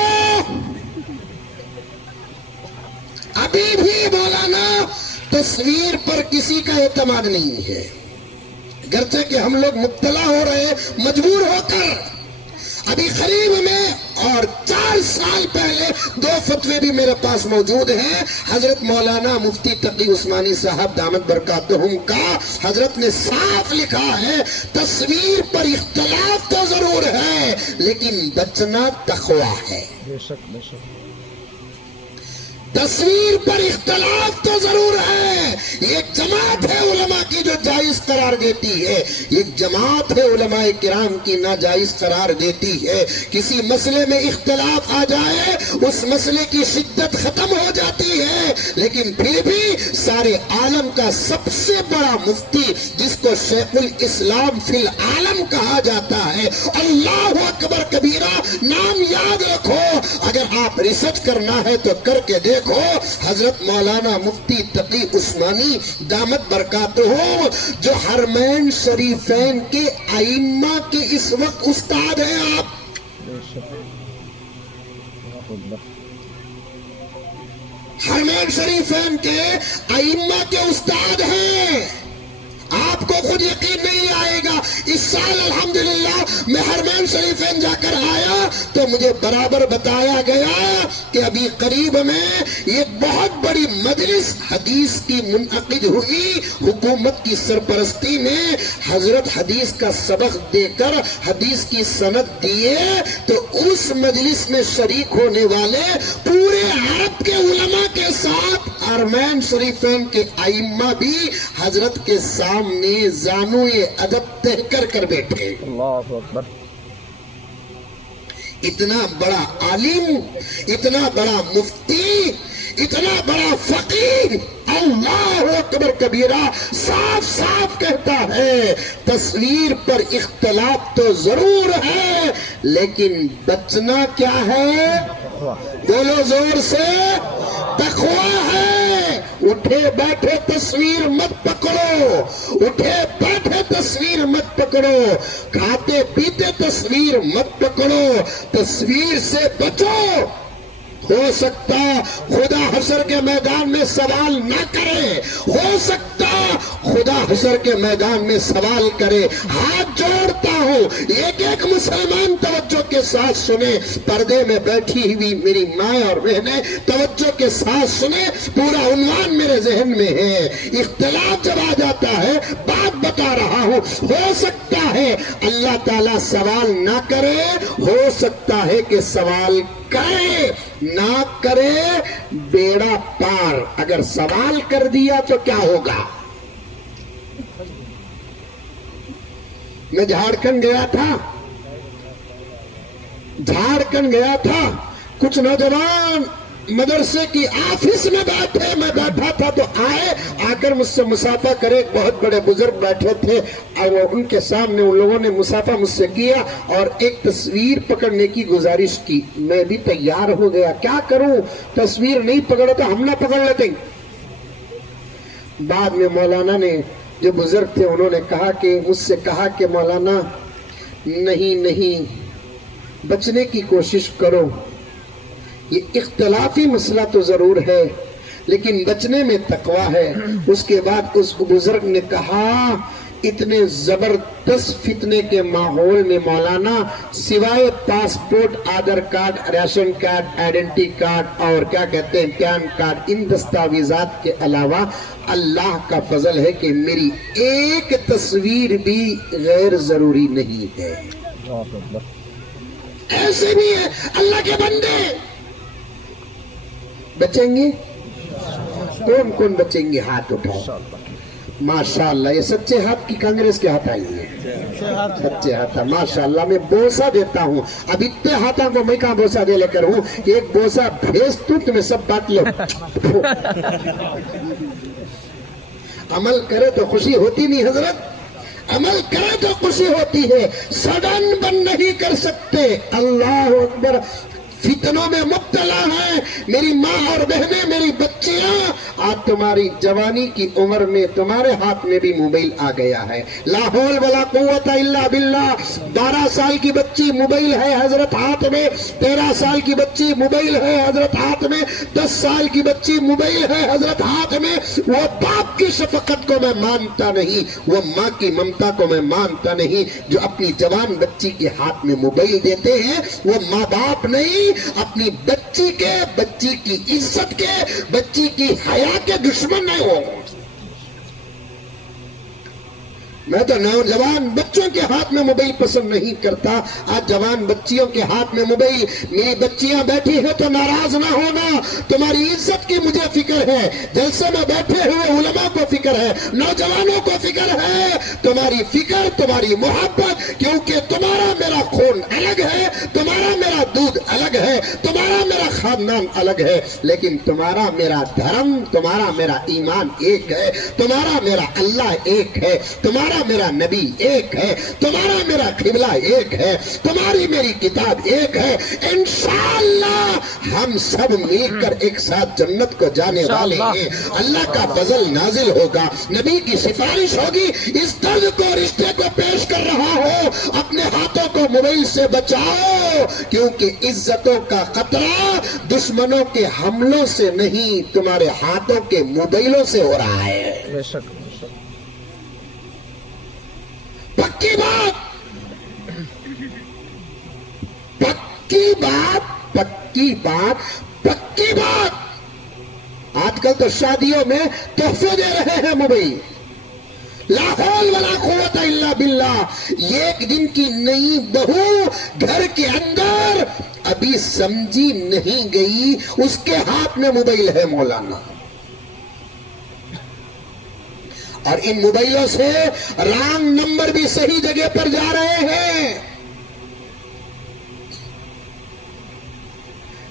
ابھی بھی مولانا تصویر پر کسی کا اعتماد نہیں ہے, گرچہ کہ ہم لوگ مبتلا ہو رہے ہیں مجبور ہو کر. ابھی قریب میں اور 4 سال پہلے 2 فتوے بھی میرے پاس موجود ہیں. حضرت مولانا مفتی تقی عثمانی صاحب دامت برکاتہم کا, حضرت نے صاف لکھا ہے تصویر پر اختلاف تو ضرور ہے لیکن بچنا تقویٰ ہے. بے شک بے شک. تصویر پر اختلاف تو ضرور ہے. ایک جماعت ہے علماء کی جو جائز قرار دیتی ہے, ایک جماعت ہے علماء کرام کی ناجائز قرار دیتی ہے. کسی مسئلے میں اختلاف آ جائے اس مسئلے کی شدت ختم ہو جاتی ہے, لیکن پھر بھی سارے عالم کا سب سے بڑا مفتی جس کو شیخ الاسلام فی العالم کہا جاتا ہے. اللہ اکبر کبیرہ. نام یاد رکھو. اگر آپ ریسرچ کرنا ہے تو کر کے دیکھو. حضرت مولانا مفتی تقی عثمانی دامت برکاتہ جو حرمین شریفین کے ائمہ کے اس وقت استاد ہیں. آپ بے شک. اللہ اکبر. حرمین شریفین کے ائمہ کے استاد ہیں. آپ کو خود یقین نہیں آئے گا. اس سال الحمدللہ میں حرمین شریفین جا کر آیا تو مجھے برابر بتایا گیا کہ ابھی قریب میں یہ بہت بڑی مجلس حدیث کی منعقد ہوئی. حکومت کی سرپرستی میں حضرت حدیث کا سبق دے کر حدیث کی سند دیے تو اس مجلس میں شریک ہونے والے پورے عرب کے علماء کے ساتھ حرمین شریفین کے ائمہ بھی حضرت کے سامنے زانوئے ادب تہ کر بیٹھے. اللہ اکبر. اتنا بڑا عالم, اتنا بڑا مفتی, اتنا بڑا فقیر اللہ اکبر کبیرہ صاف صاف کہتا ہے تصویر پر اختلاف تو ضرور ہے لیکن بچنا کیا ہے؟ بولو زور سے. تقویٰ ہے. اٹھے بیٹھے تصویر مت پکڑو. اٹھے بیٹھے تصویر مت پکڑو. کھاتے پیتے تصویر مت پکڑو. تصویر سے بچو. ہو سکتا خدا حشر کے میدان میں سوال نہ کرے. ہو سکتا خدا حشر کے میدان میں سوال کرے. ہاتھ جوڑتا ہوں ایک ایک مسلمان توجہ کے ساتھ سنے. پردے میں بیٹھی ہوئی میری ماں اور بہنیں توجہ کے ساتھ سنے. پورا عنوان میرے ذہن میں ہے. اختلاف جب آ جاتا ہے بات بتا رہا ہوں. ہو سکتا ہے اللہ تعالیٰ سوال نہ کرے. ہو سکتا ہے کہ سوال کرے نہ کرے بیڑا پار. اگر سوال کر دیا تو کیا ہوگا؟ میں جھارکھنڈ گیا تھا. کچھ نوجوان مدرسے کی آفس میں بیٹھے. میں بیٹھا تھا تو آ کر مجھ سے مسافہ کرے. ایک بہت بڑے بزرگ بیٹھے تھے اور ان کے سامنے ان لوگوں نے مسافہ مجھ سے کیا اور ایک تصویر پکڑنے کی گزارش کی. میں بھی تیار ہو گیا. کیا کروں؟ تصویر نہیں پکڑو تو ہم نہ پکڑ لیتے. بعد میں مولانا نے جو بزرگ تھے انہوں نے مجھ سے کہا کہ مولانا نہیں بچنے کی کوشش کرو. یہ اختلافی مسئلہ تو ضرور ہے لیکن بچنے میں تقویٰ ہے. اس کے بعد اس بزرگ نے کہا اتنے زبردست فتنے کے ماحول میں مولانا سوائے passport, Aadhaar card, ration card, identity card اور کیا کہتے ہیں پین کارڈ, ان دستاویزات کے علاوہ اللہ کا فضل ہے کہ میری ایک تصویر بھی غیر ضروری نہیں ہے. ایسے بھی ہے اللہ کے بندے. بچیں گے کون کون بچیں گے؟ ہاتھ اٹھاؤ. ماشاءاللہ. یہ سچے ہاتھ کی کانگریس کے ہاتھ آئی ہے. سچے ہاتھ. ماشاءاللہ. میں بوسہ دیتا ہوں. اب اتنے ہاتھوں کو میں کہاں بوسہ دے لے کر ہوں. ایک بوسہ بھیج تو تمہیں سب بات لو. عمل کرے تو خوشی ہوتی نہیں حضرت. عمل کرے تو خوشی ہوتی ہے. سڈن بند نہیں کر سکتے. اللہ اکبر. فتنوں میں مبتلا ہیں میری ماں اور بہنیں, میری بچیاں. آج تمہاری جوانی کی عمر میں تمہارے ہاتھ میں بھی موبائل آ گیا ہے. لا حول ولا قوت الا باللہ. 12 سال کی بچی موبائل ہے حضرت ہاتھ میں. 13 سال کی بچی موبائل ہے حضرت ہاتھ میں. 10 سال کی بچی موبائل ہے حضرت ہاتھ میں. وہ باپ کی شفقت کو میں مانتا نہیں, وہ ماں کی ممتا کو میں مانتا نہیں. جو اپنی جوان بچی کے ہاتھ میں موبائل دیتے ہیں وہ ماں باپ نہیں, اپنی بچی کے, بچی کی عزت کے, بچی کی حیا کے دشمن ہے. وہ میں تو نوجوان بچوں کے ہاتھ میں موبائل پسند نہیں کرتا. آج جوان بچیوں کے ہاتھ میں موبائل. میری بچیاں بیٹھی ہیں تو ناراض نہ ہونا, تمہاری عزت کی مجھے فکر ہے. جلسے میں بیٹھے ہوئے علماء کو فکر ہے, نوجوانوں کو فکر ہے. تمہاری فکر, تمہاری محبت, کیونکہ تمہارا میرا خون الگ ہے, تمہارا میرا دودھ الگ ہے, تمہارا میرا خاندان الگ ہے, لیکن تمہارا میرا دھرم, تمہارا میرا ایمان ایک ہے, تمہارا میرا اللہ ایک ہے, تمہارا میرا نبی ایک ہے, تمہارا میرا قبلہ ایک ہے, تمہاری میری کتاب ایک ہے. انشاءاللہ ہم سب مل کر ایک ساتھ جنت کو جانے والے ہیں. اللہ کا فضل نازل ہوگا, نبی کی سفارش ہوگی. اس درد کو, رشتے کو پیش کر رہا ہو, اپنے ہاتھوں کو موبائل سے بچاؤ, کیونکہ عزتوں کا خطرہ دشمنوں کے حملوں سے نہیں, تمہارے ہاتھوں کے موبائلوں سے ہو رہا ہے. بے شک بے شک. پکی بات, پکی بات, پکی بات, پکی بات. آج کل تو شادیوں میں تحفے دے رہے ہیں موبائل. لا حول ولا قوت الا باللہ. ایک دن کی نئی بہو گھر کے اندر ابھی سمجھی نہیں گئی, اس کے ہاتھ میں موبائل ہے مولانا. اور ان موبائلوں سے رانگ نمبر بھی صحیح جگہ پر جا رہے ہیں.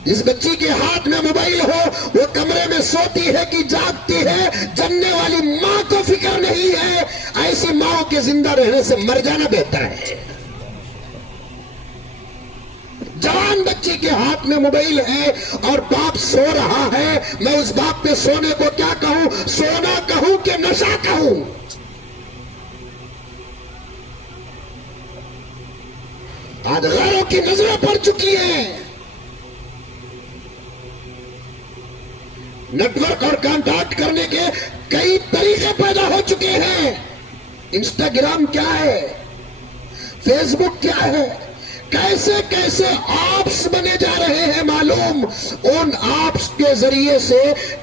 جس بچی کے ہاتھ میں موبائل ہو وہ کمرے میں سوتی ہے کہ جاگتی ہے, جننے والی ماں کو فکر نہیں ہے. ایسی ماں کے زندہ رہنے سے مر جانا بہتر ہے. جوان بچی کے ہاتھ میں موبائل ہے اور باپ سو رہا ہے, میں اس باپ پہ سونے کو کیا کہوں, سونا کہوں کہ نشہ کہوں. آج غیروں کی نظریں پڑ چکی ہیں. نیٹ ورک اور کانٹیکٹ کرنے کے کئی طریقے پیدا ہو چکے ہیں. انسٹاگرام کیا ہے, فیس بک کیا ہے, کیسے کیسے ایپس بنے جا رہے ہیں معلوم. ان ایپس کے ذریعے سے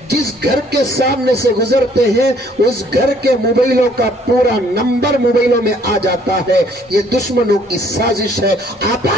جس گھر کے سامنے سے گزرتے ہیں اس گھر کے موبائلوں کا پورا نمبر موبائلوں میں آ جاتا ہے. یہ دشمنوں کی سازش ہے. آپا,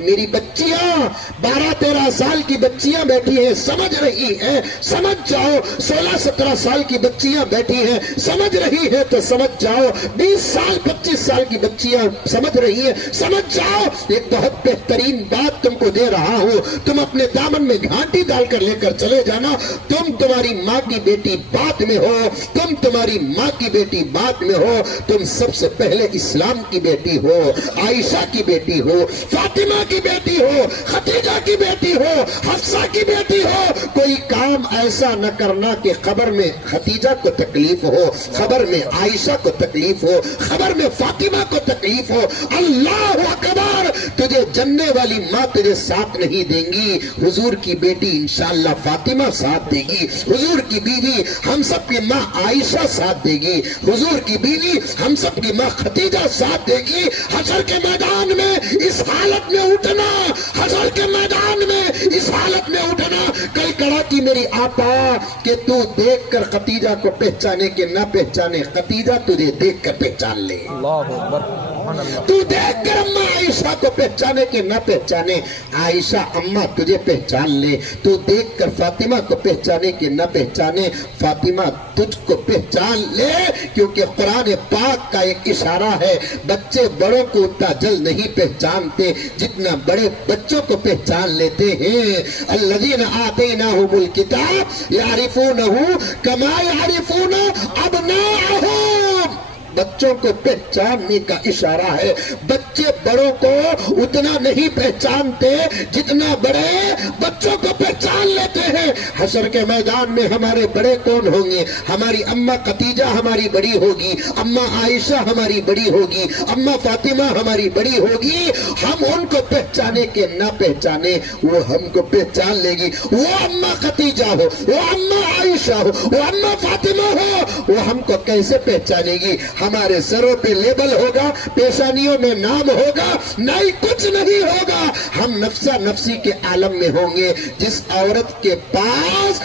میری بچیاں 12-13 سال کی بچیاں بیٹھی ہیں, سمجھ رہی ہیں, سمجھ جاؤ. 16-17 سال کی بچیاں بیٹھی ہیں, سمجھ رہی ہیں تو سمجھ جاؤ. 20 سال 25 سال کی بچیاں سمجھ رہی ہیں, سمجھ جاؤ. ایک بہت بہترین بات تم کو دے رہا ہوں, تم اپنے دامن میں گھانٹی ڈال کر لے کر چلے جانا. تم تمہاری ماں کی بیٹی بات میں ہو, تم تمہاری ماں کی بیٹی بات میں ہو. تم سب سے پہلے اسلام کی بیٹی ہو, عائشہ کی بیٹی ہو, فاطمہ کی بیٹی ہو, خدیجہ کی بیٹی ہو, حفصہ کی بیٹی ہو. کوئی کام ایسا نہ کرنا کہ خبر میں خدیجہ کو تکلیف ہو, خبر میں عائشہ کو تکلیف ہو, خبر میں فاطمہ کو تکلیف ہو. اللہ اکبر. تجھے جننے والی ماں تجھے ساتھ نہیں دیں گی, حضور کی بیٹی انشاءاللہ فاطمہ ساتھ دے گی, حضور کی بیوی ہم سب کی ماں عائشہ ساتھ دے گی, حضور کی بیوی ہم سب کی ماں خدیجہ ساتھ دے گی. حشر کے میدان میں اس حالت میں اٹھنا, حشر کے میدان میں اس حالت میں اٹھنا. کل کڑا کی میری آپا کہ تو دیکھ کر خدیجہ کو پہچانے کہ نہ پہچانے, خدیجہ تجھے دیکھ کر پہچان لے. اللہ اکبر, سبحان اللہ. تو دیکھ کر اماں عائشہ کو پہچانے کہ نہ پہچانے, عائشہ اماں تجھے پہچان لے. تو دیکھ کر فاطمہ کو پہچانے کہ نہ پہچانے, فاطمہ تجھ کو پہچان لے. کیونکہ قرآن پاک کا ایک اشارہ ہے, بچے بڑوں کو اتنا جلد نہیں پہچانتے جتنا بڑے بچوں کو پہچان لیتے ہیں. الذین آتیناہم الکتاب یعرفونہ کما یعرفون ابناءہم. بچوں کو پہچاننے کا اشارہ ہے. بچے بڑوں کو اتنا نہیں پہچانتے جتنا بڑے بچوں کو پہچان لیتے ہیں. حشر کے میدان میں ہمارے بڑے کون ہوں گے؟ ہماری اماں خدیجہ ہماری بڑی ہوگی, اماں عائشہ ہماری بڑی ہوگی, اماں فاطمہ ہماری بڑی ہوگی. ہم ان کو پہچانے کے نہ پہچانے, وہ ہم کو پہچان لے گی. وہ اماں خدیجہ ہو, وہ اماں عائشہ ہو, وہ اماں فاطمہ ہو, وہ ہم کو کیسے پہچانے گی؟ ہمارے سروں پہ لیبل ہوگا, پیشانیوں میں نام ہوگا, نہیں کچھ نہیں ہوگا. ہم نفسا نفسی کے عالم میں ہوں گے. جس عورت کے پاس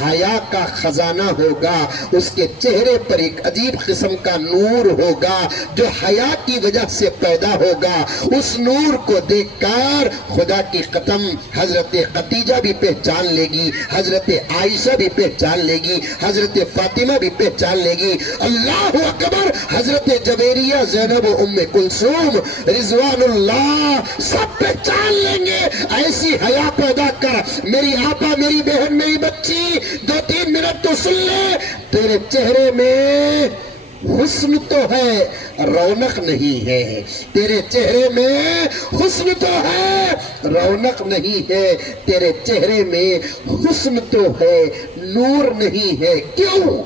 حیا کا خزانہ ہوگا، اس کے چہرے پر ایک عجیب قسم کا نور ہوگا جو حیا کی وجہ سے پیدا ہوگا۔ اس نور کو دیکھ کر خدا کی قسم حضرت خدیجہ بھی پہچان لے گی، حضرت عائشہ بھی پہچان لے گی، حضرت فاطمہ بھی پہچان لے گی۔ اللہ اکبر! حضرت جویریہ، زینب و ام کلثوم رضوان اللہ سب پہچان لیں گے۔ ایسی حیا پیدا کر میری آپا، میری بہن، میری بچی، 2-3 منٹ تو سن لے۔ تیرے چہرے میں حسن تو ہے، رونق نہیں ہے۔ تیرے چہرے میں حسن تو ہے، رونق نہیں ہے۔ تیرے چہرے میں حسن تو ہے، نور نہیں ہے۔ کیوں؟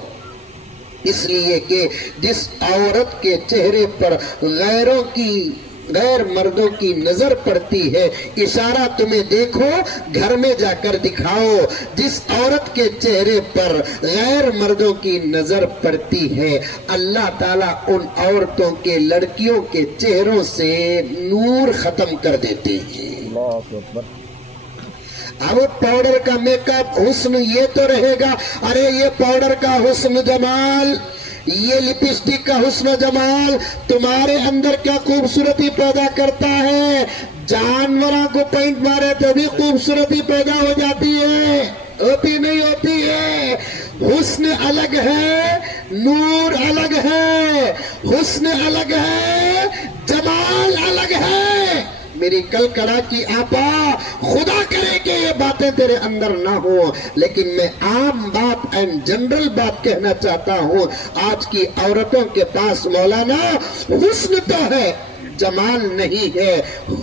اس لیے کہ جس عورت کے چہرے پر غیر مردوں کی نظر پڑتی ہے، اشارہ تمہیں دیکھو، گھر میں جا کر دکھاؤ، جس عورت کے چہرے پر غیر مردوں کی نظر پڑتی ہے، اللہ تعالیٰ ان عورتوں کے، لڑکیوں کے چہروں سے نور ختم کر دیتے ہیں۔ اللہ اکبر۔ اب پاؤڈر کا میک اپ حسن یہ تو رہے گا، ارے یہ پاؤڈر کا حسن جمال، یہ لپسٹک کا حسن و جمال تمہارے اندر کیا خوبصورتی پیدا کرتا ہے؟ جانوروں کو پینٹ مارے تو بھی خوبصورتی پیدا ہو جاتی ہے، ہوتی نہیں ہوتی ہے؟ حسن الگ ہے، نور الگ ہے، حسن الگ ہے، جمال الگ ہے۔ میری کلکڑا کی آپا، خدا کرے کہ یہ باتیں تیرے اندر نہ ہوں، لیکن میں عام بات اینڈ جنرل بات کہنا چاہتا ہوں۔ آج کی عورتوں کے پاس مولانا حسن تو ہے، جمال نہیں ہے،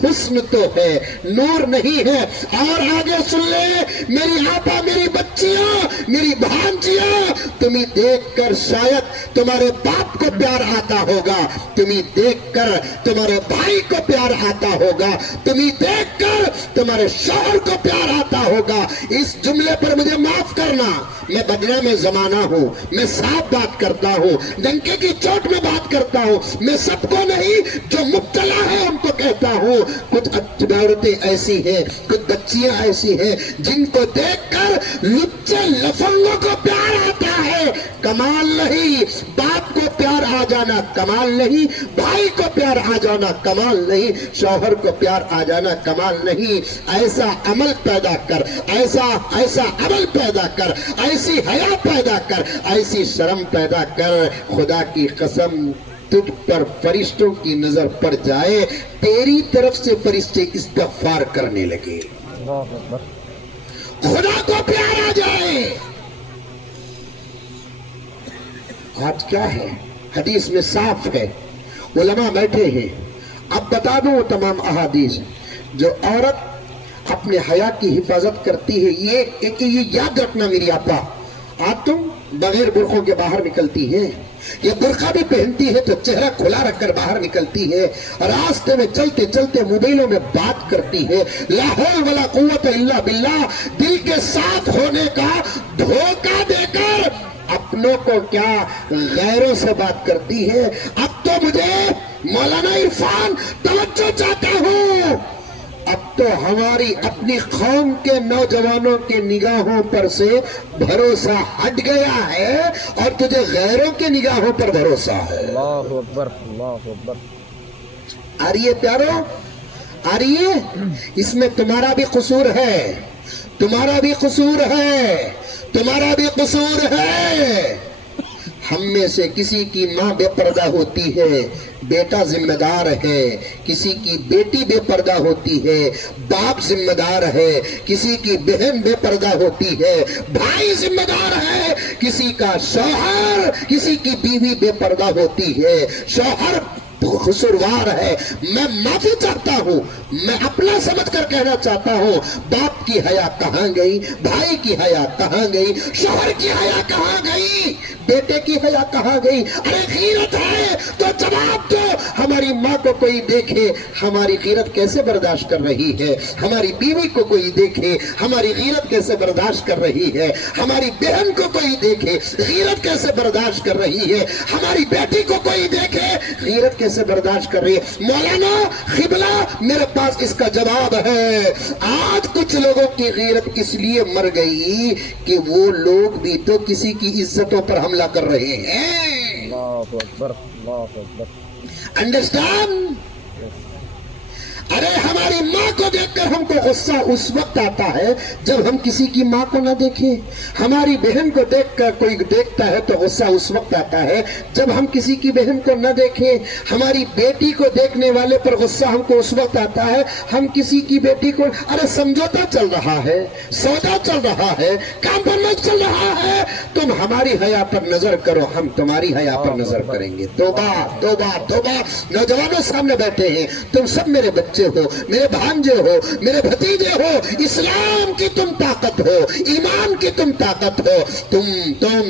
حسن تو ہے، نور نہیں ہے۔ اور آگے سن لے میری آپا، میری بچیاں، میری بھانجیاں، تمہیں دیکھ کر شاید تمہارے باپ کو پیار آتا ہوگا، تمہیں دیکھ کر تمہارے بھائی کو پیار آتا ہوگا، تمہیں دیکھ کر تمہارے شوہر کو پیار آتا ہوگا۔ اس جملے پر مجھے معاف کرنا، میں بدنام میں زمانہ ہوں، میں صاف بات کرتا ہوں، ڈنکے کی چوٹ میں بات کرتا ہوں، میں سب کو نہیں، جو مبتلا ہے ان کو کہتا ہوں۔ کچھ عورتیں ایسی ہیں، کچھ بچیاں ایسی ہیں جن کو دیکھ کر لچے لفنگوں کو پیار آتا ہے، کمال نہیں۔ باپ کو پیار آ جانا کمال نہیں، بھائی کو پیار آ جانا کمال نہیں، شوہر کو پیار آ جانا کمال نہیں۔ ایسا عمل پیدا کر، ایسا عمل پیدا کر، ایسی حیا پیدا کر، ایسی شرم پیدا کر، خدا کی قسم تجھ پر فرشتوں کی نظر پڑ جائے، تیری طرف سے فرشتے استغفار کرنے لگے، اللہ اکبر۔ خدا کو پیار آ جائے۔ آج کیا ہے؟ حدیث میں صاف ہے، علماء بیٹھے ہیں، اب بتا دوں وہ تمام احادیث۔ جو عورت اپنے حیا کی حفاظت کرتی ہے، یہ یاد رکھنا میری آپا، آج تم بغیر برقعوں کے باہر نکلتی ہیں، یہ برقع بھی پہنتی ہے تو چہرہ کھلا رکھ کر باہر نکلتی ہے، راستے میں چلتے چلتے موبائلوں میں بات کرتی ہے، لا حول ولا قوت الا باللہ، دل کے ساتھ ہونے کا دھوکہ دے کر اپنوں کو کیا غیروں سے بات کرتی ہے۔ اب تو مجھے مولانا عرفان توجہ چاہتا ہوں، اب تو ہماری اپنی قوم کے نوجوانوں کے نگاہوں پر سے بھروسہ ہٹ گیا ہے اور تجھے غیروں کے نگاہوں پر بھروسہ ہے۔ اللہ اکبر، اللہ اکبر۔ آ رہی ہے پیارو، آ رہی ہے؟ اس میں تمہارا بھی قصور ہے، تمہارا بھی قصور ہے، تمہارا بھی قصور ہے۔ ہم میں سے کسی کی ماں بے پردہ ہوتی ہے، بیٹا ذمہ دار ہے، کسی کی بیٹی بے پردہ ہوتی ہے، باپ ذمہ دار ہے، کسی کی بہن بے پردہ ہوتی ہے، بھائی ذمہ دار ہے، کسی کا شوہر، کسی کی بیوی بے پردہ ہوتی ہے، شوہر قصوروار ہے۔ میں معافی چاہتا ہوں، میں اپنا سمجھ کر کہنا چاہتا ہوں، باپ کی حیا کہاں گئی، بھائی کی حیا کہاں گئی، شوہر کی حیا کہاں گئی، بیٹے کی حیا کہاں گئی؟ ارے غیرت ہے تو جواب دو۔ ہماری ماں کو کوئی دیکھے ہماری غیرت کیسے برداشت کر رہی ہے، ہماری بیوی کو کوئی دیکھے ہماری غیرت کیسے برداشت کر رہی ہے، ہماری بہن کو کوئی دیکھے غیرت کیسے برداشت کر رہی ہے، ہماری بیٹی کو کوئی دیکھے غیرت کیسے سے برداشت کر رہی ہے۔ مولانا قبلہ میرے پاس اس کا جواب ہے۔ آج کچھ لوگوں کی غیرت اس لیے مر گئی کہ وہ لوگ بھی تو کسی کی عزتوں پر حملہ کر رہے ہیں۔ اللہ اکبر، اللہ اکبر۔ انڈرسٹینڈ؟ ارے ہماری ماں کو دیکھ کر ہم کو غصہ اس وقت آتا ہے جب ہم کسی کی ماں کو نہ دیکھیں۔ ہماری بہن کو دیکھ کر کوئی دیکھتا ہے تو غصہ اس وقت آتا ہے جب ہم کسی کی بہن کو نہ دیکھیں۔ ہماری بیٹی کو دیکھنے والے پر غصہ ہم کو اس وقت آتا ہے ہم کسی کی بیٹی کو، ارے سمجھوتا چل رہا ہے، سودا چل رہا ہے، کمپرومائز چل رہا ہے، تم ہماری حیا پر نظر کرو، ہم تمہاری حیا پر نظر کریں گے۔ توبہ توبہ توبہ۔ نوجوانوں سامنے بیٹھے ہیں، تم سب میرے بچے ہو، میرے بھانجے ہو، میرے بھتیجے ہو، اسلام کی تم طاقت ہو، ایمان کی تم طاقت ہو۔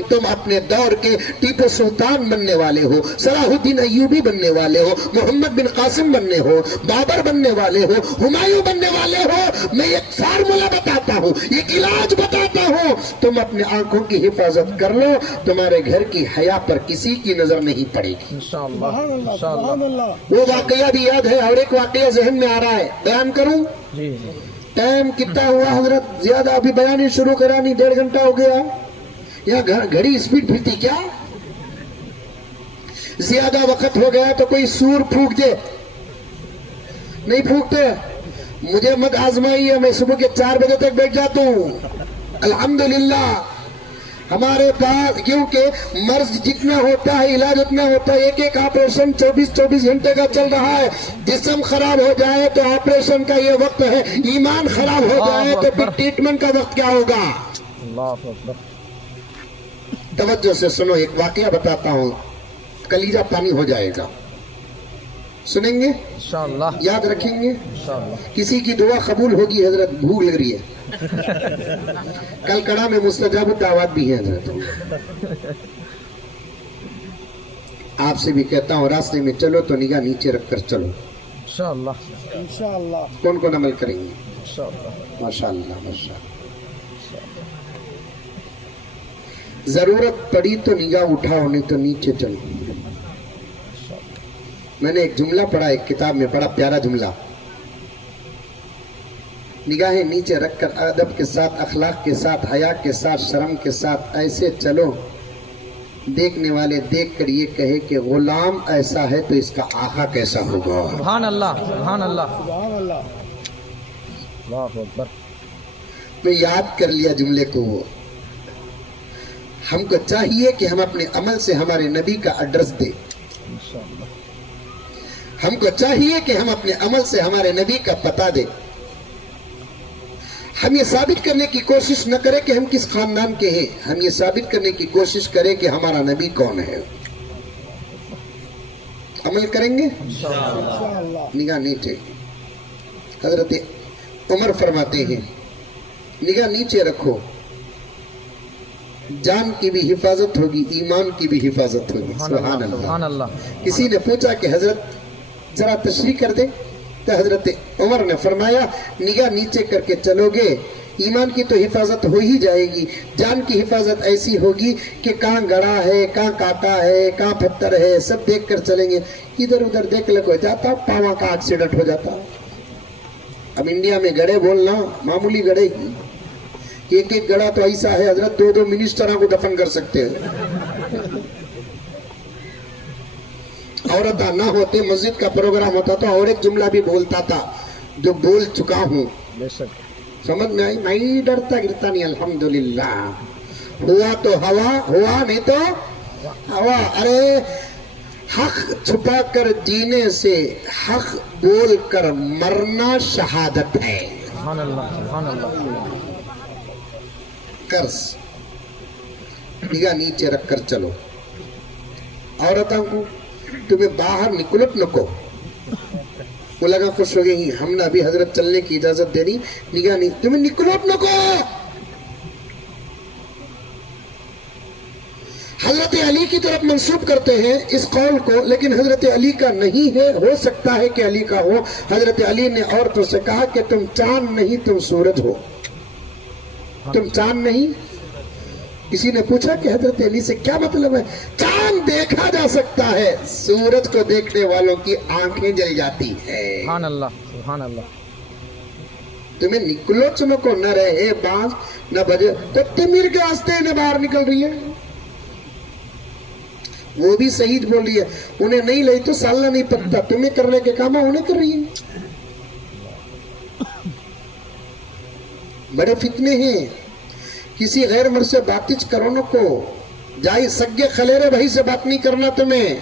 تم اپنے دور کے ٹیپو سلطان بننے والے ہو، صلاح الدین ایوبی بننے والے ہو، محمد بن قاسم بننے ہو، بابر بننے والے ہو، ہمایوں بننے والے ہو۔ میں ایک فارمولا بتاتا ہوں، ایک علاج بتاتا ہوں، تم اپنے آنکھوں کی حفاظت کر لو، تمہارے گھر کی حیا پر کسی کی نظر نہیں پڑے گی۔ انشاءاللہ، انشاءاللہ۔ وہ واقعہ بھی یاد ہے اور ایک واقعہ ذہن میں آ رہا ہے، بیان کروں؟ جی جی۔ ٹائم کتنا ہوا حضرت؟ زیادہ ابھی بیان ہی شروع کرا نہیں، 1.5 گھنٹہ ہو گیا۔ یا گھڑی اسپیڈ پھرتی کیا؟ زیادہ وقت ہو گیا تو کوئی سور پھونک دے، نہیں پھونکتے؟ مجھے مت آزمائیے، میں صبح کے 4 بجے تک بیٹھ جاتا ہوں الحمدللہ۔ ہمارے پاس کیونکہ مرض جتنا ہوتا ہے علاج اتنا ہوتا ہے، ایک آپریشن 24 گھنٹے کا چل رہا ہے۔ جسم خراب ہو جائے تو آپریشن کا یہ وقت ہے، ایمان خراب ہو جائے تو پھر ٹریٹمنٹ کا وقت کیا ہوگا؟ اللہ اکبر۔ توجہ سے سنو، ایک واقعہ بتاتا ہوں، کلیجہ پانی ہو جائے گا، سنیں گے؟ انشاءاللہ، یاد رکھیں گے؟ انشاءاللہ۔ کسی کی دعا قبول ہوگی حضرت، بھوک لگ رہی ہے۔ کل کڑا میں مستجاب الدعوات بھی ہے حضرت۔ آپ سے بھی کہتا ہوں راستے میں چلو تو نگاہ نیچے رکھ کر چلو۔ انشاءاللہ، انشاءاللہ، کون کون عمل کریں گے؟ انشاءاللہ۔ ماشاءاللہ ماشاءاللہ۔ ضرورت پڑی تو نگاہ اٹھاؤ، نہیں تو نیچے چلو۔ میں نے ایک جملہ پڑھا، ایک کتاب میں پڑھا، پیارا جملہ، نگاہیں نیچے رکھ کر ادب کے ساتھ، اخلاق کے ساتھ، حیا کے ساتھ، شرم کے ساتھ ایسے چلو دیکھنے والے دیکھ کر یہ کہے کہ غلام ایسا ہے تو اس کا آقا کیسا ہوگا۔ سبحان اللہ، سبحان اللہ، سبحان اللہ، اللہ اکبر۔ میں یاد کر لیا جملے کو۔ وہ ہم کو چاہیے کہ ہم اپنے عمل سے ہمارے نبی کا ایڈریس دیں۔ انشاءاللہ، ہم کو چاہیے کہ ہم اپنے عمل سے ہمارے نبی کا پتہ دیں۔ ہم یہ ثابت کرنے کی کوشش نہ کریں کہ ہم کس خاندان کے ہیں، ہم یہ ثابت کرنے کی کوشش کریں کہ ہمارا نبی کون ہے۔ عمل کریں گے؟ نگاہ نیچے۔ حضرت عمر فرماتے ہیں نگاہ نیچے رکھو، جان کی بھی حفاظت ہوگی، ایمان کی بھی حفاظت ہوگی۔ سبحان سبحان اللہ۔ اللہ۔ کسی نے پوچھا کہ حضرت ذرا تشریح کر دیں، تو حضرت عمر نے فرمایا نگاہ نیچے کر کے چلو گے، ایمان کی تو حفاظت ہو ہی جائے گی، جان کی حفاظت ایسی ہوگی کہ کہاں گڑا ہے، کہاں کانٹا ہے، کہاں پتھر ہے، سب دیکھ کر چلیں گے۔ ادھر ادھر دیکھ لے کوئی جاتا پاواں کا ایکسیڈنٹ ہو جاتا۔ اب انڈیا میں گڑھے بولنا معمولی گڑھے ہی، ایک ایک گڑھا تو ایسا ہے حضرت 2 منسٹروں کو دفن کر سکتے ہیں۔ عورت نہ ہوتے، مسجد کا پروگرام ہوتا تو اور ایک جملہ بھی بولتا تھا جو بول چکا ہوں، بے شک۔ سمجھ میں آئی؟ نہیں ڈرتا گرتا نہیں، الحمدللہ۔ ہوا تو ہوا، ہوا نہیں تو ہوا۔ ارے حق چھپا کر جینے سے حق بول کر مرنا شہادت ہے۔ سبحان اللہ، سبحان اللہ۔ قرض نگاہ نیچے رکھ کر چلو۔ عورتوں کو تمہیں باہر نکلت نکو، وہ لگا خوش ہو گئی، ہم نے ابھی حضرت چلنے کی اجازت دے دی، نگاہ نہیں، تمہیں نکلت نکو۔ حضرت علی کی طرف منسوب کرتے ہیں اس قول کو، لیکن حضرت علی کا نہیں ہے، ہو سکتا ہے کہ علی کا ہو۔ حضرت علی نے عورتوں سے کہا کہ تم چاند نہیں، تم سورج ہو، تم چاند نہیں کسی نے پوچھا کہ حضرت علی سے کیا مطلب ہے؟ چاند دیکھا جا سکتا ہے، سورج کو دیکھنے والوں کی آنکھیں جل جاتی ہے۔ سبحان اللہ سبحان اللہ۔ تمہیں نکلو چنو کو نہ رہے بانس نہ بجے، تو تمیر کے واسطے نہ باہر نکل رہی ہے۔ وہ بھی صحیح بول رہی ہے، انہیں نہیں لئی تو سالنا نہیں پکتا، تمہیں کرنے کے کام انہیں کر رہی ہے۔ بڑے فتنے ہیں، کسی غیر مرد سے باتچ کرو نہ کو، جائی سگے خلیرے بھائی سے بات نہیں کرنا، تمہیں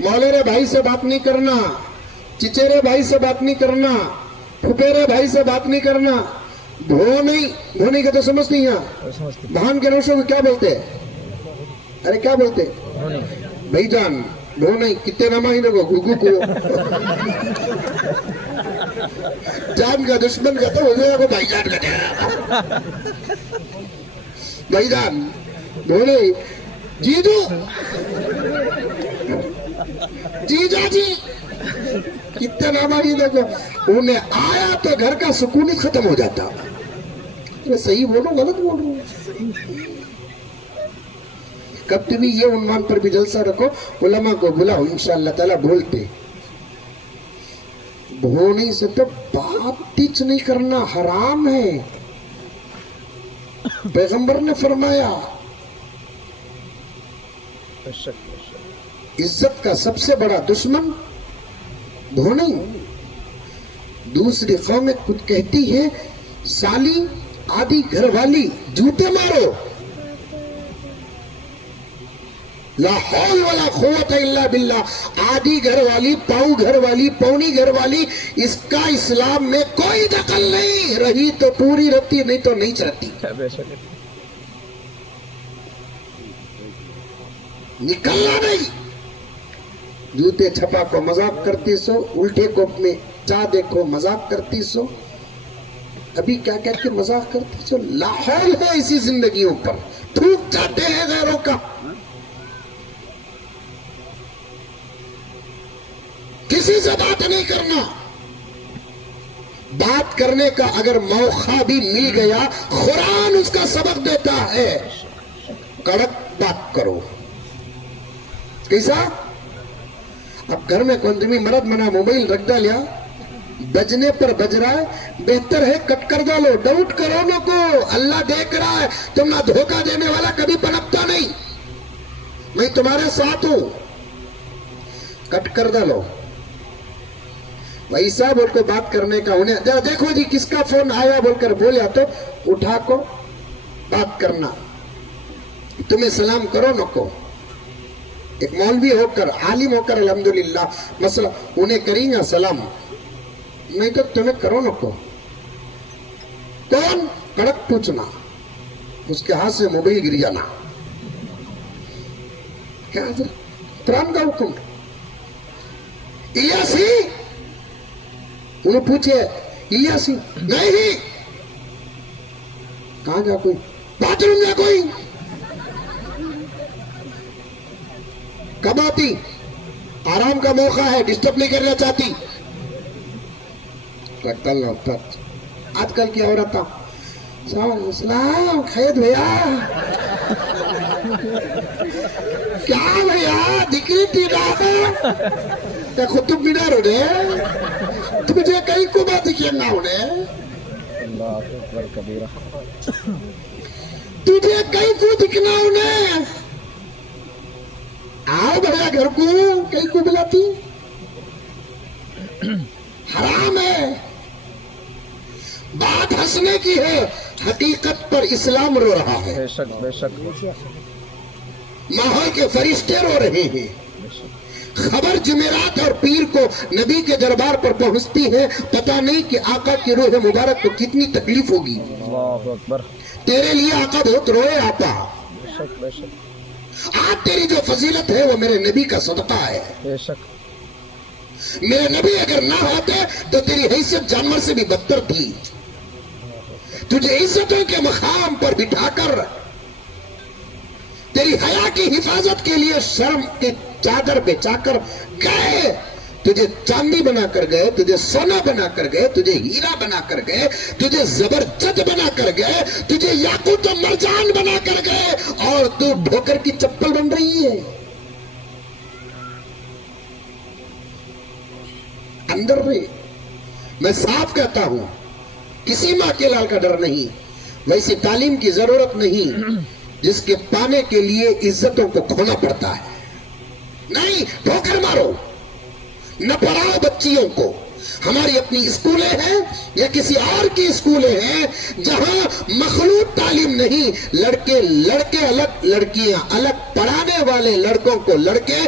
مولرے بھائی سے بات نہیں کرنا، چچیرے بھائی سے بات نہیں کرنا، پھپیرے بھائی سے بات نہیں کرنا۔ دھونی کا تو سمجھ نہیں ہے، بہان کے نوشوں کو کیا بولتے؟ ارے کیا بولتے؟ بھائی جان دھونی کتنے نمائی لوگوں گھگو کو جان کا دشمن کا تو ہو جائے گا بھائی جان کا بھائی جان دھونی جیجو جیجا جی کتنے نمائی لوگوں، انہیں آیا تو گھر کا سکون ہی ختم ہو جاتا۔ صحیح بولو غلط بول رہا ہوں؟ کب بھی یہ عنوان پر بھی جلسہ رکھو، علماء کو بلاؤ، انشاءاللہ تعالیٰ بولتے۔ بھونی سے تو بات ٹچ نہیں کرنا حرام ہے، پیغمبر نے فرمایا عزت کا سب سے بڑا دشمن بھونی۔ دوسری قومیں کچھ کہتی ہے سالی آدھی گھر والی جوتے مارو، لا حول ولا قوت الا باللہ، آدھی گھر والی، پاؤں گھر والی، پونی گھر والی، اس کا اسلام میں کوئی دخل نہیں، رہی تو پوری رہتی نہیں تو نہیں چاہتی۔ نکلنا نہیں، جوتے چھپا کو مذاق کرتی سو، الٹے کوپ میں چاہ دیکھو مذاق کرتی سو، ابھی کیا کہہ کے مذاق کرتی سو۔ لاحول ہے اسی زندگیوں پر، تھوک جاتے ہیں غیروں کا۔ کسی سے بات نہیں کرنا، بات کرنے کا اگر موقع بھی مل گیا، قرآن اس کا سبق دیتا ہے، کڑک بات کرو۔ کیسا؟ اب گھر میں کون تمہیں مرد منا موبائل رکھ ڈالیا، بجنے پر بج رہا ہے، بہتر ہے کٹ کر ڈالو، ڈاؤٹ کرو نہ کو، اللہ دیکھ رہا ہے، تم نہ دھوکہ دینے والا کبھی پنپتا نہیں، میں تمہارے ساتھ ہوں، کٹ کر ڈالو۔ ویسا بول کو بات کرنے کا انہیں دیکھو جی کس کا فون آیا بول کر بولیا تو اٹھا کو بات کرنا، تمہیں سلام کرو نہ کو، ایک مولوی ہو کر عالم ہو کر الحمدللہ مسئلہ انہیں کریں گا سلام، نہیں تو تمہیں کرو نہ کو۔ کون؟ کڑک پوچھنا، اس کے ہاتھ سے موبائل گر جانا، کیا حضرت قرآن کا حکم؟ الیاسی انہوں پوچھے الیاسی نہیں، کہاں جا کوئی باتھ روم جا کوئی، کب آتی؟ آرام کا موقع ہے، ڈسٹرب نہیں کرنا چاہتی۔ آج کل کی عورت السلام خیر بھیا، کیا بھیا دکھی تھی رات خطب مینار ہونے تجھے کہیں کو بات دکھیں نہ ہونے، تجھے کہیں کو دکھنا ہونے، آؤ بھیا گھر کو، کہیں کو بلاتی؟ حرام ہے، بات ہنسنے کی ہے، حقیقت پر اسلام رو رہا ہے، بے شک بے شک، ماحول کے فرشتے رو رہے ہیں، خبر جمعرات اور پیر کو نبی کے دربار پر پہنچتی ہے، پتہ نہیں کہ آقا کی روح مبارک کو کتنی تکلیف ہوگی، اللہ اکبر، تیرے لیے آقا بہت روئے آقا، بے شک بے شک، آج تیری جو فضیلت ہے وہ میرے نبی کا صدقہ ہے، بے شک، میرے نبی اگر نہ ہوتے تو تیری حیثیت جانور سے بھی بدتر تھی، تجھے عزتوں کے مقام پر بٹھا کر تیری حیا کی حفاظت کے لیے شرم کے چادر بچا کر گئے، تجھے چاندی بنا کر گئے، تجھے سونا بنا کر گئے، تجھے ہیرا بنا کر گئے، تجھے زبرجد بنا کر گئے، تجھے یاقوت و مرجان بنا کر گئے، اور تو ڈھوکر کی چپل بن رہی ہے۔ اندر رہے، میں صاف کہتا ہوں، کسی ماں کے لال کا ڈر نہیں، ویسی تعلیم کی ضرورت نہیں جس کے پانے کے لیے عزتوں کو کھونا پڑتا ہے۔ نہیں، ٹھوکر مارو، نہ پڑھاؤ بچیوں کو۔ ہماری اپنی اسکولیں ہیں یا کسی اور کی اسکولیں ہیں جہاں مخلوط تعلیم نہیں، لڑکے الگ لڑکیاں الگ، پڑھانے والے لڑکوں کو لڑکے،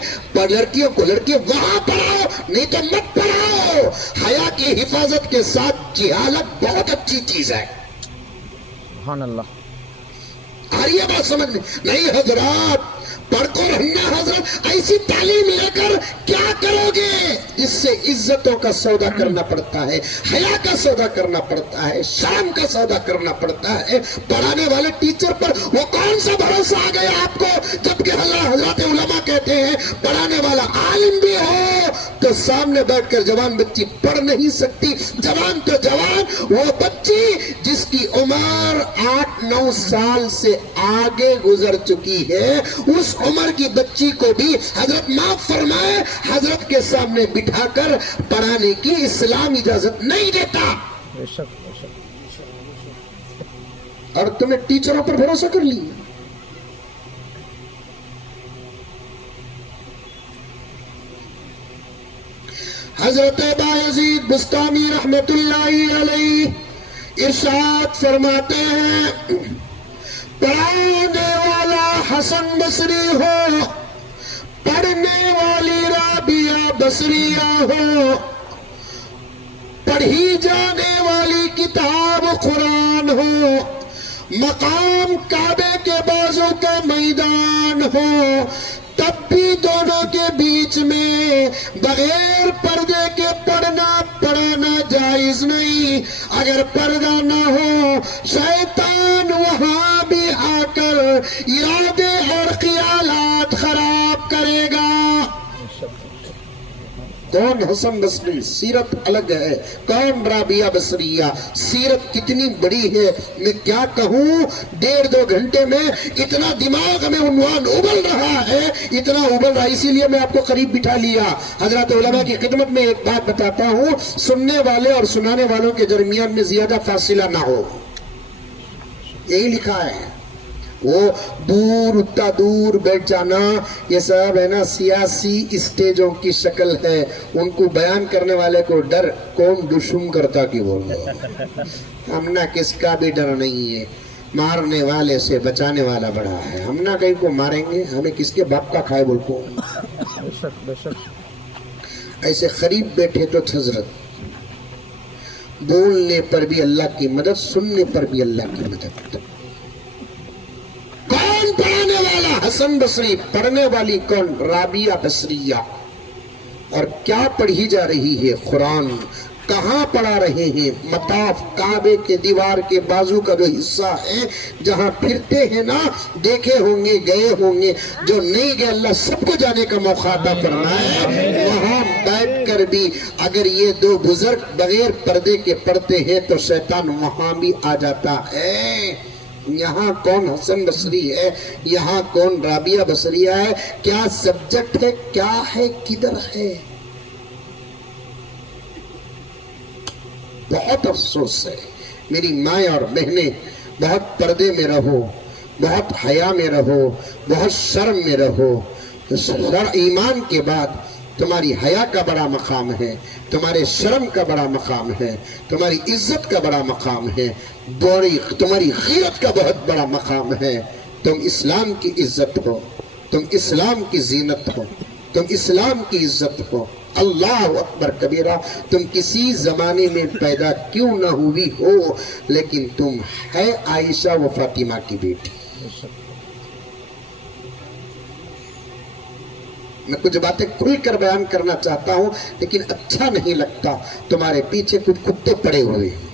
لڑکیوں کو لڑکیاں، وہاں پڑھاؤ، نہیں تو مت پڑھاؤ۔ حیا کی حفاظت کے ساتھ جہالت بہت اچھی چیز ہے۔ سبحان اللہ۔ آ رہی ہے بات سمجھ میں؟ نہیں حضرات، پڑھ کر رہنا حضرت، ایسی تعلیم لے کر کیا کرو گے جس سے عزتوں کا سودا کرنا پڑتا ہے، حیا کا سودا کرنا پڑتا ہے، شرم کا سودا کرنا پڑتا ہے۔ پڑھانے والے ٹیچر پر وہ کون سا بھروسہ آ گیا آپ کو، جبکہ حضرات علماء کہتے ہیں پڑھانے والا عالم بھی ہو تو سامنے بیٹھ کر جوان بچی پڑھ نہیں سکتی۔ جوان تو جوان، وہ بچی جس کی عمر 8-9 سال سے آگے گزر چکی ہے، اس عمر کی بچی کو بھی حضرت معاف فرمائے، حضرت کے سامنے بٹھا کر پڑھانے کی اسلام اجازت نہیں دیتا۔ بے شک بے شک۔ اور تمہیں ٹیچروں پر بھروسہ کر لی۔ حضرت بایزید بستامی رحمت اللہ علیہ ارشاد فرماتے ہیں، پڑھانے والا حسن بصری ہو، پڑھنے والی رابعہ بصریہ ہو، پڑھی جانے والی کتاب قرآن ہو، مقام کعبے کے بازو کا میدان ہو، تب بھی دونوں کے بیچ میں بغیر پردے کے پڑھانا جائز نہیں۔ اگر پردہ نہ ہو، شیطان وہاں بھی آ کر ارادے اور خیالات خراب کرے گا۔ کون حسن بصری، سیرت الگ ہے، کون رابعہ بصریہ، سیرت کتنی بڑی ہے، میں کیا کہوں۔ 1.5-2 گھنٹے میں اتنا دماغ میں عنوان ابل رہا ہے، اتنا ابل رہا، اسی لیے میں آپ کو قریب بٹھا لیا۔ حضرات علماء کی خدمت میں ایک بات بتاتا ہوں، سننے والے اور سنانے والوں کے درمیان میں زیادہ فاصلہ نہ ہو، یہی لکھا ہے۔ وہ دور اتنا دور بیٹھ جانا، یہ سب ہے نا سیاسی اسٹیجوں کی شکل ہے، ان کو بیان کرنے والے کو ڈر کون دشمن کرتا کی بول رہا ہے۔ ہم نہ کس کا بھی ڈر نہیں ہے، مارنے والے سے بچانے والا بڑا ہے۔ ہم نہ کہیں کو ماریں گے، ہمیں کس کے باپ کا کھائے بول کو۔ بے شک بے شک۔ ایسے قریب بیٹھے تو حضرت، بولنے پر بھی اللہ کی مدد، سننے پر بھی اللہ کی مدد۔ کون پڑھانے والا؟ حسن بصری۔ پڑھنے والی کون؟ رابعہ بصریہ۔ اور کیا پڑھی جا رہی ہے؟ قرآن۔ کہاں پڑھا رہے ہیں؟ مطاف، کعبے کے دیوار کے بازو کا جو حصہ ہے جہاں پھرتے ہیں نا، دیکھے ہوں گے، گئے ہوں گے، جو نہیں گئے اللہ سب کو جانے کا موقع عطا فرمائے۔ وہاں بیٹھ کر بھی اگر یہ دو بزرگ بغیر پردے کے پڑھتے ہیں تو شیطان وہاں بھی آ جاتا ہے۔ یہاں کون حسن بصری ہے، یہاں کون رابعہ بصریہ ہے، کیا سبجیکٹ ہے، کیا ہے، کدھر ہے؟ بہت افسوس ہے میری مائیں اور بہنیں، بہت پردے میں رہو، بہت حیا میں رہو، بہت شرم میں رہو۔ ایمان کے بعد تمہاری حیا کا بڑا مقام ہے، تمہارے شرم کا بڑا مقام ہے، تمہاری عزت کا بڑا مقام ہے، تمہاری غیرت کا بہت بڑا مقام ہے۔ تم اسلام کی عزت ہو، تم اسلام کی زینت ہو، تم اسلام کی عزت ہو۔ اللہ اکبر کبیرہ، تم کسی زمانے میں پیدا کیوں نہ ہوئی ہو، لیکن تم ہے عائشہ و فاطمہ کی بیٹی۔ میں کچھ باتیں کھل کر بیان کرنا چاہتا ہوں لیکن اچھا نہیں لگتا، تمہارے پیچھے کچھ کتے پڑے ہوئے ہیں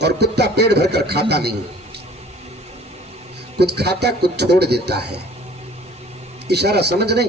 اور کتا پیٹ بھر کر کھاتا نہیں، کچھ کھاتا کچھ چھوڑ دیتا ہے۔ اشارہ سمجھ نہیں؟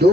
2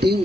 3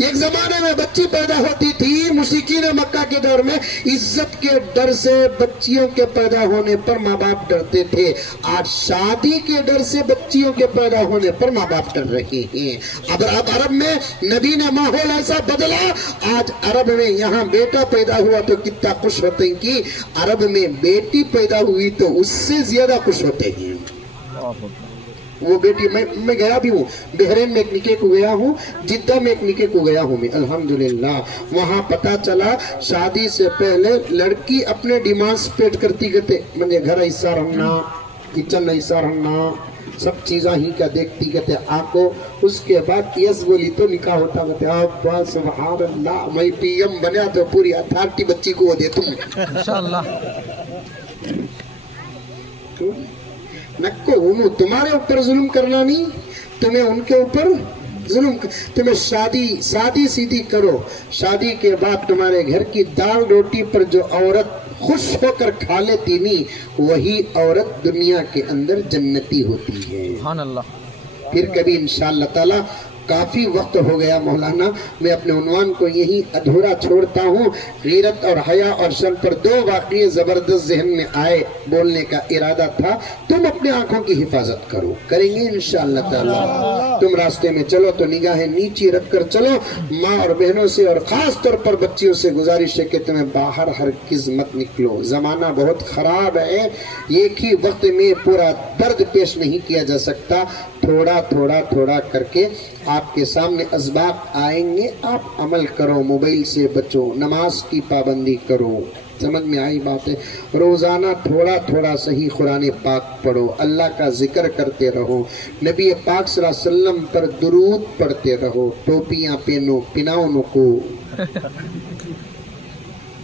ایک زمانے میں بچی پیدا ہوتی تھی مشرکین مکہ کے دور میں، عزت کے ڈر سے بچیوں کے پیدا ہونے پر ماں باپ ڈرتے تھے. آج شادی کے ڈر سے بچیوں کے پیدا ہونے پر ماں باپ ڈر رہے ہیں. اب عرب میں نبی نے ماحول ایسا بدلا، آج عرب میں یہاں بیٹا پیدا ہوا تو کتنا خوش ہوتے ہیں کہ عرب میں بیٹی پیدا ہوئی تو اس سے زیادہ خوش ہوتے ہیں. وہ بیٹی میں گیا بھی ہوں، بحرین میں ایک نکاح کو گیا ہوں، جدہ میں ایک نکاح کو گیا ہوں میں الحمدللہ. وہاں پتا چلا شادی سے پہلے لڑکی اپنے ڈیمانڈز پیٹ کرتی کہتے مجھے گھر ایسا رہنا، کچن ایسا رہنا، سب چیزاں ہی کا دیکھتی کہتے آنکھوں. اس کے بعد یس بولی تو نکاح ہوتا کہتے ابا سبحان اللہ میں پی ایم بنیا تو پوری اتھارٹی بچی کو وہ دے تم انشاءاللہ. نکو تمہارے اوپر ظلم کرنا نہیں، تمہیں ان کے اوپر ظلم، تمہیں شادی سیدھی کرو. شادی کے بعد تمہارے گھر کی دال روٹی پر جو عورت خوش ہو کر کھا لیتی نہیں، وہی عورت دنیا کے اندر جنتی ہوتی ہے. سبحان اللہ. پھر کبھی انشاءاللہ تعالی. کافی وقت ہو گیا مولانا، میں اپنے عنوان کو یہی ادھورا چھوڑتا ہوں. غیرت اور حیا اور شرم پر دو واقعے زبردست ذہن میں آئے، بولنے کا ارادہ تھا. تم اپنے آنکھوں کی حفاظت کرو، کریں گے انشاءاللہ تعالی. تم راستے میں چلو تو نگاہیں نیچی رکھ کر چلو. ماں اور بہنوں سے اور خاص طور پر بچیوں سے گزارش ہے کہ تمہیں باہر ہرگز مت نکلو. زمانہ بہت خراب ہے، ایک ہی وقت میں پورا درد پیش نہیں کیا جا سکتا. تھوڑا تھوڑا تھوڑا کر کے آپ کے سامنے اسباب آئیں گے، آپ عمل کرو. موبائل سے بچو، نماز کی پابندی کرو. سمجھ میں آئی بات ہے؟ روزانہ تھوڑا تھوڑا صحیح قرآن پاک پڑھو، اللہ کا ذکر کرتے رہو، نبی پاک صلی اللہ علیہ وسلم پر درود پڑھتے رہو. ٹوپیاں پہنو، پہناؤ ان کو،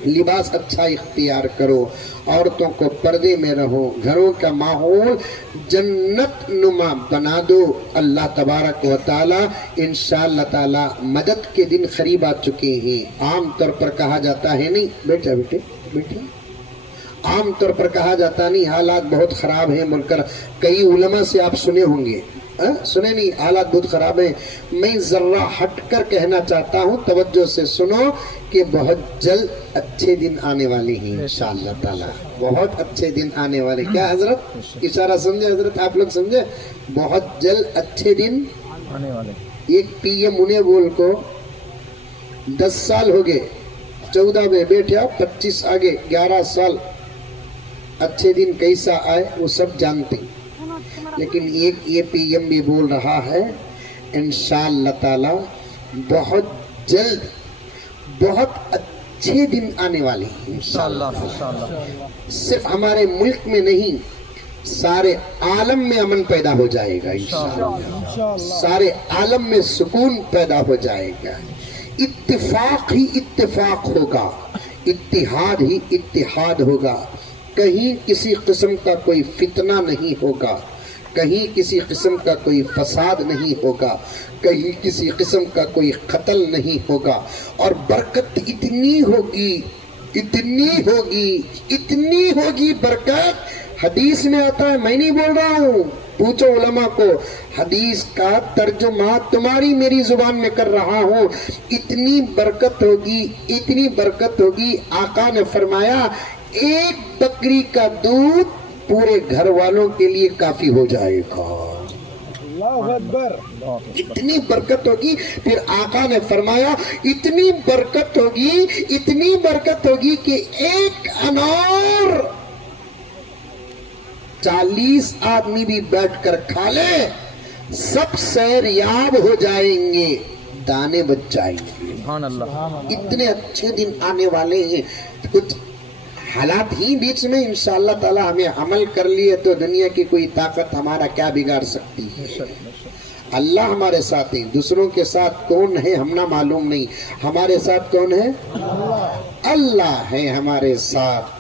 لباس اچھا اختیار کرو، عورتوں کو پردے میں رہو، گھروں کا ماحول جنت نما بنا دو. اللہ تبارک و تعالی انشاءاللہ تعالی مدد کے دن قریب آ چکے ہیں. عام طور پر کہا جاتا ہے نہیں بیٹا بیٹے عام طور پر کہا جاتا نہیں حالات بہت خراب ہیں ملک. کئی علماء سے آپ سنے ہوں گے، سنے نہیں حالات بہت خراب ہیں. میں ذرہ ہٹ کر کہنا چاہتا ہوں، توجہ سے سنو کہ بہت جلد اچھے دن آنے والے ہیں انشاءاللہ تعالی. بہت اچھے دن آنے والے. کیا حضرت اشارہ سمجھے؟ حضرت آپ لوگ سمجھے؟ بہت جلد اچھے دن آنے والے. ایک پی ایم انہیں بول کو 10 سال ہو گئے، 14 میں بیٹھا، 25 آگے، 11 سال. اچھے دن کیسا آئے وہ سب جانتے ہیں، لیکن ایک یہ پی ایم بھی بول رہا ہے انشاءاللہ تعالی بہت جلد بہت اچھے دن آنے والے ہیں انشاءاللہ. صرف ہمارے ملک میں نہیں، سارے عالم میں امن پیدا ہو جائے گا انشاءاللہ. سارے عالم میں سکون پیدا ہو جائے گا. اتفاق ہی اتفاق ہوگا، اتحاد ہی اتحاد ہوگا. کہیں کسی قسم کا کوئی فتنہ نہیں ہوگا، کہیں کسی قسم کا کوئی فساد نہیں ہوگا، کہیں کسی قسم کا کوئی قتل نہیں ہوگا. اور برکت اتنی ہوگی اتنی ہوگی اتنی ہوگی برکت. حدیث میں آتا ہے، میں نہیں بول رہا ہوں، پوچھو علماء کو. حدیث کا ترجمہ تمہاری میری زبان میں کر رہا ہوں. اتنی برکت ہوگی اتنی برکت ہوگی. آقا نے فرمایا ایک بکری کا دودھ پورے گھر والوں کے لیے کافی ہو جائے گا. اللہ اکبر. اتنی برکت ہوگی. پھر آقا نے فرمایا اتنی برکت ہوگی اتنی برکت ہوگی کہ ایک انار 40 آدمی بھی بیٹھ کر کھا لے، سب سیریاب ہو جائیں گے، دانے بچ جائیں گے. سبحان اللہ. اتنے اچھے دن آنے والے ہیں. کچھ حالات ہی بیچ میں انشاءاللہ تعالی ہمیں عمل کر لیے تو دنیا کی کوئی طاقت ہمارا کیا بگاڑ سکتی ہے. اللہ ہمارے ساتھ ہیں. دوسروں کے ساتھ کون ہے ہم نہ معلوم نہیں، ہمارے ساتھ کون ہے؟ اللہ ہے ہمارے ساتھ.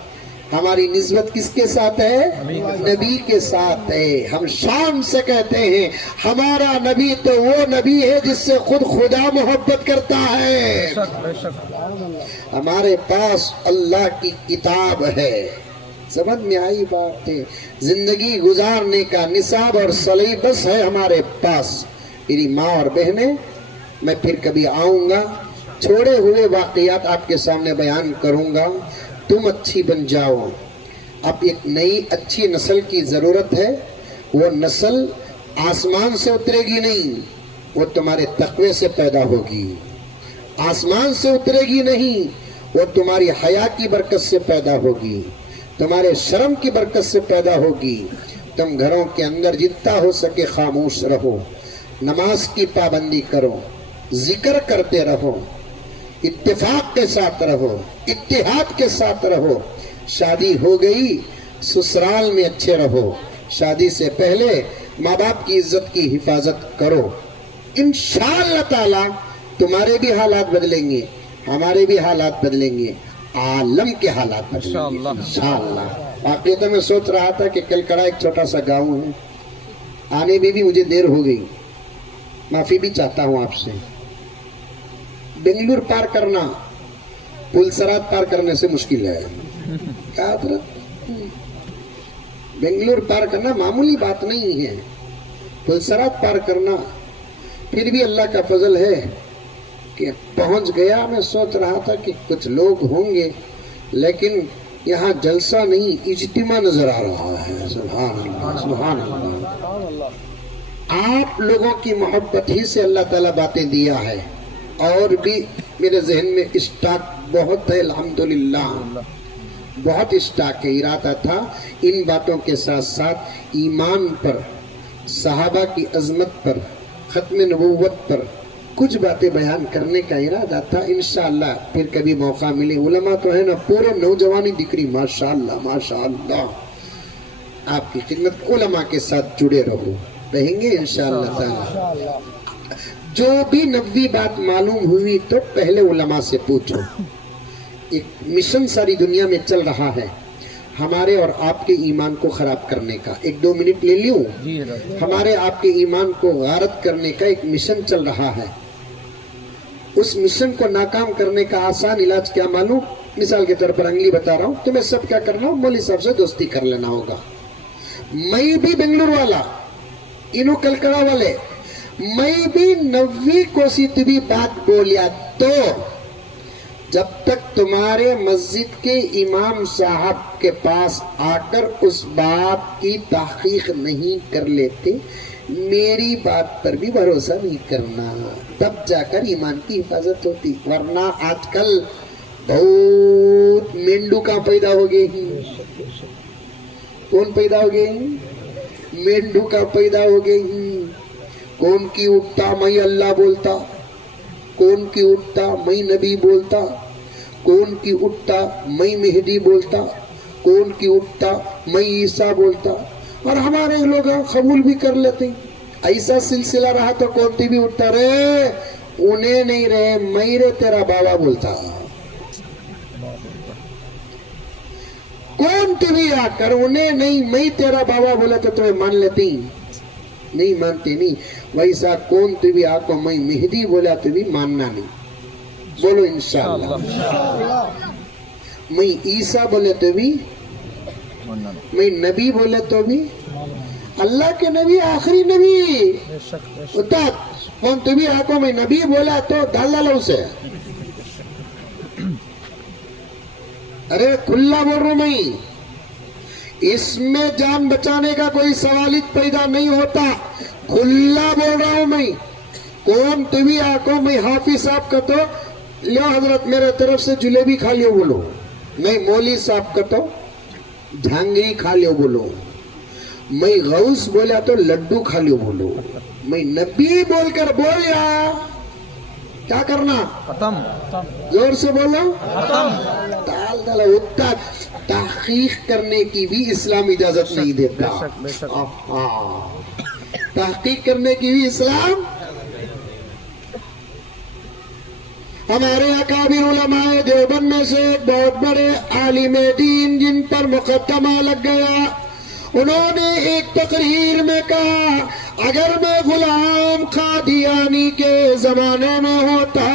ہماری نسبت کس کے ساتھ ہے؟ نبی کے ساتھ ہے. ہم شان سے کہتے ہیں ہمارا نبی تو وہ نبی ہے جس سے خود خدا محبت کرتا ہے. ہمارے پاس اللہ کی کتاب ہے. سمجھ میں آئی بات ہے؟ زندگی گزارنے کا نصاب اور سلیبس ہے ہمارے پاس. میری ماں اور بہنیں میں پھر کبھی آؤں گا، چھوڑے ہوئے واقعات آپ کے سامنے بیان کروں گا، تم اچھی بن جاؤ۔ اب ایک نئی اچھی نسل کی ضرورت ہے، وہ نسل آسمان سے اترے گی نہیں، وہ تمہارے تقوی سے پیدا ہوگی۔ آسمان سے اترے گی نہیں، وہ تمہاری حیا کی برکت سے پیدا ہوگی، تمہارے شرم کی برکت سے پیدا ہوگی۔ تم گھروں کے اندر جتنا ہو سکے خاموش رہو، نماز کی پابندی کرو، ذکر کرتے رہو، اتفاق کے ساتھ رہو، اتحاد کے ساتھ رہو۔ شادی ہو گئی، سسرال میں اچھے رہو، شادی سے پہلے ماں باپ کی عزت کی حفاظت کرو۔ انشاءاللہ تعالی تمہارے بھی حالات بدلیں گے، ہمارے بھی حالات بدلیں گے، عالم کے حالات بدلیں گے انشاءاللہ۔ باقی تو میں سوچ رہا تھا کہ کلکڑا ایک چھوٹا سا گاؤں ہے، آنے میں بھی مجھے دیر ہو گئی، معافی بھی چاہتا ہوں آپ سے۔ بنگلور پار کرنا پلسرات پار کرنے سے مشکل ہے۔ کیا حضرت؟ بنگلور پار کرنا معمولی بات نہیں ہے، پلسرات پار کرنا پھر بھی اللہ کا فضل ہے کہ پہنچ گیا۔ میں سوچ رہا تھا کہ کچھ لوگ ہوں گے، لیکن یہاں جلسہ نہیں اجتماع نظر آ رہا ہے۔ سبحان اللہ، سبحان اللہ۔ آپ لوگوں کی محبت ہی سے اللہ تعالیٰ باتیں دیا ہے، اور بھی میرے ذہن میں اسٹاک بہت ہے الحمدللہ، بہت اسٹاک ہے۔ ارادہ تھا ان باتوں کے ساتھ ساتھ ایمان پر، صحابہ کی عظمت پر، ختم نبوت پر کچھ باتیں بیان کرنے کا ارادہ تھا۔ انشاءاللہ پھر کبھی موقع ملے۔ علماء تو ہے نا، پورے نوجوانی دکھ رہی، ماشاءاللہ ماشاءاللہ۔ آپ کی خدمت، علماء کے ساتھ جڑے رہیں گے انشاءاللہ تعالی۔ جو بھی نبوی بات معلوم ہوئی تو پہلے علماء سے پوچھو۔ ایک مشن ساری دنیا میں چل رہا ہے ہمارے اور آپ کے ایمان کو خراب کرنے کا۔ 1-2 منٹ لے لیوں؟ ہمارے آپ کے ایمان کو غارت کرنے کا ایک مشن چل رہا ہے۔ اس مشن کو ناکام کرنے کا آسان علاج کیا معلوم؟ مثال کے طور پر انگلی بتا رہا ہوں، تمہیں سب کیا کرنا ہو؟ مولوی صاحب سے دوستی کر لینا ہوگا۔ میں بھی بنگلور والا، انہوں کلکڑا والے، میں بھی 90 کو سیدھی بات بولیا تو جب تک تمہارے مسجد کے امام صاحب کے پاس آ کر اس بات کی تحقیق نہیں کر لیتے، میری بات پر بھی بھروسہ نہیں کرنا، تب جا کر ایمان کی حفاظت ہوتی۔ ورنہ آج کل بہت مینڈو کا پیدا ہو گئے ہیں۔ کون پیدا ہو گئے ہیں؟ مینڈو کا پیدا ہو گئے ہیں۔ کون کی اٹھتا میں اللہ بولتا، کون کی اٹھتا میں نبی بولتا، کون کی اٹھتا میں مہدی بولتا، کون کی اٹھتا میں عیسیٰ بولتا، اور ہمارے لوگ قبول بھی کر لیتے۔ ایسا سلسلہ رہا تو کون تی بھی اٹھتا رہے، انہیں نہیں رہے میں رے تیرا بابا بولتا، کون تی بھی آ کر انہیں نہیں میں تیرا بابا بولا تو تمہیں مان لیتی، نہیں مانتے نہیں۔ ویسا کون تو بھی آپ کو میں مہدی بولا تو بھی ماننا نہیں، بولو انشاءاللہ۔ میں عیسیٰ بولے تو بھی، میں نبی بولے تو بھی، اللہ کے نبی آخری نبی ہوتا، کون تو بھی آپ کو میں نبی بولا تو ڈال ڈالا اسے۔ ارے کھلا بول رہا ہوں میں، اس میں جان بچانے کا کوئی سوال ہی پیدا نہیں ہوتا، کھلا بول رہا ہوں میں۔ کون تمہیں آنکھوں میں حافظ صاحب کا تو لو حضرت میرے طرف سے جلیبی کھا لیو بولو، میں مولوی صاحب کا تو جھانگری کھا لیو بولو، میں غوث بولا تو لڈو کھا لیو بولو، میں نبی بول کر بولیا کیا کرنا؟ ختم۔ زور سے بولو، ختم۔ تال ڈالا اتنا تحقیق کرنے کی بھی اسلام اجازت نہیں دیتا، تحقیق کرنے کی بھی اسلام۔ ہمارے اکابر علماء دیوبند میں سے ایک بہت بڑے عالم دین جن پر مقدمہ لگ گیا، انہوں نے ایک تقریر میں کہا اگر میں غلام قادیانی کے زمانے میں ہوتا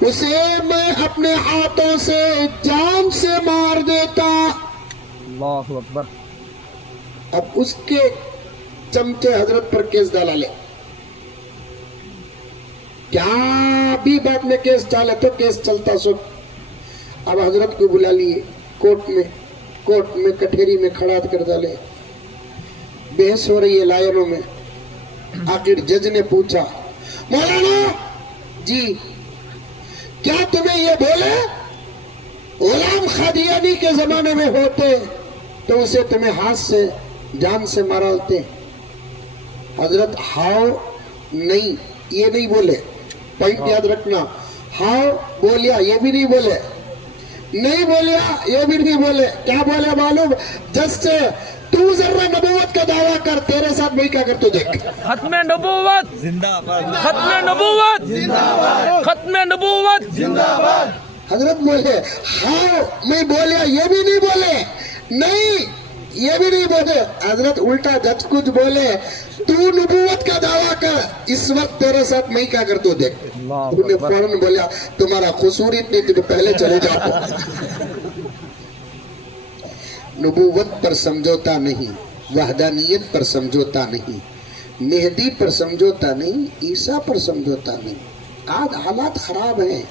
اسے میں اپنے ہاتھوں سے جان سے مار دیتا۔ اللہ اکبر۔ اب اس کے چمچے حضرت پر کیس ڈالا لے، کیا بھی بات میں کیس چالے تو کیس چلتا سو. اب حضرت کو بلا لیے کوٹ میں کٹہری میں کھڑا کر ڈالے. بحث ہو رہی ہے لائنوں میں. آخر جج نے پوچھا مولانا جی کیا تمہیں یہ بولے غلام قادیانی کے زمانے میں ہوتے تو اسے تمہیں ہاتھ سے جان سے مارالتے. حضرت ہاؤ نہیں یہ نہیں بولے. پوائنٹ یاد رکھنا. ہاؤ بولیا یہ بھی نہیں بولے. نہیں بولیا یہ بھی نہیں بولے. کیا بولے معلوم؟ جس سے تو ذرا نبوت کا دعویٰ کر تیرے ساتھ میں کیا کر تو دیکھ. ختم نبوت زندہ باد. ختم نبوت زندہ باد. ختم نبوت زندہ باد. حضرت بولے ہاں میں بولیا یہ بھی نہیں بولے. نہیں یہ بھی نہیں بولے. حضرت الٹا جج کچھ بولے تو نبوت کا دعویٰ کر اس وقت تیرے ساتھ میں کیا کر تو دیکھ. انہیں فوراً بولیا تمہارا قصور اتنی تھی تو پہلے چلے جاؤ. نبوت پر سمجھوتا نہیں, وحدانیت پر سمجھوتا نہیں, مہدی پر سمجھوتا نہیں, عیسیٰ پر سمجھوتا نہیں. آج حالات خراب ہیں.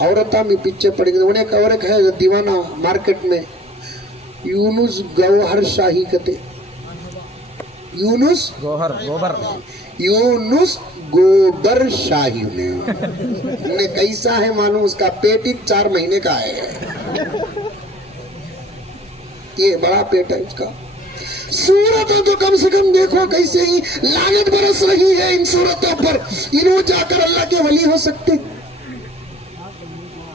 عورتاں بھی پیچھے پڑ گئی. انہیں ایک عورت ہے دیوانہ مارکیٹ میں یونس گوہر شاہی کہتے. یونس گوبر شاہی نے کیسا ہے معلوم؟ اس کا پیٹ ہی 4 مہینے کا ہے. یہ بڑا پیٹ ہے اس کا. صورتوں تو کم سے کم دیکھو کیسے ہی لعنت برس رہی ہے ان صورتوں پر. انہوں جا کر اللہ کے ولی ہو سکتے.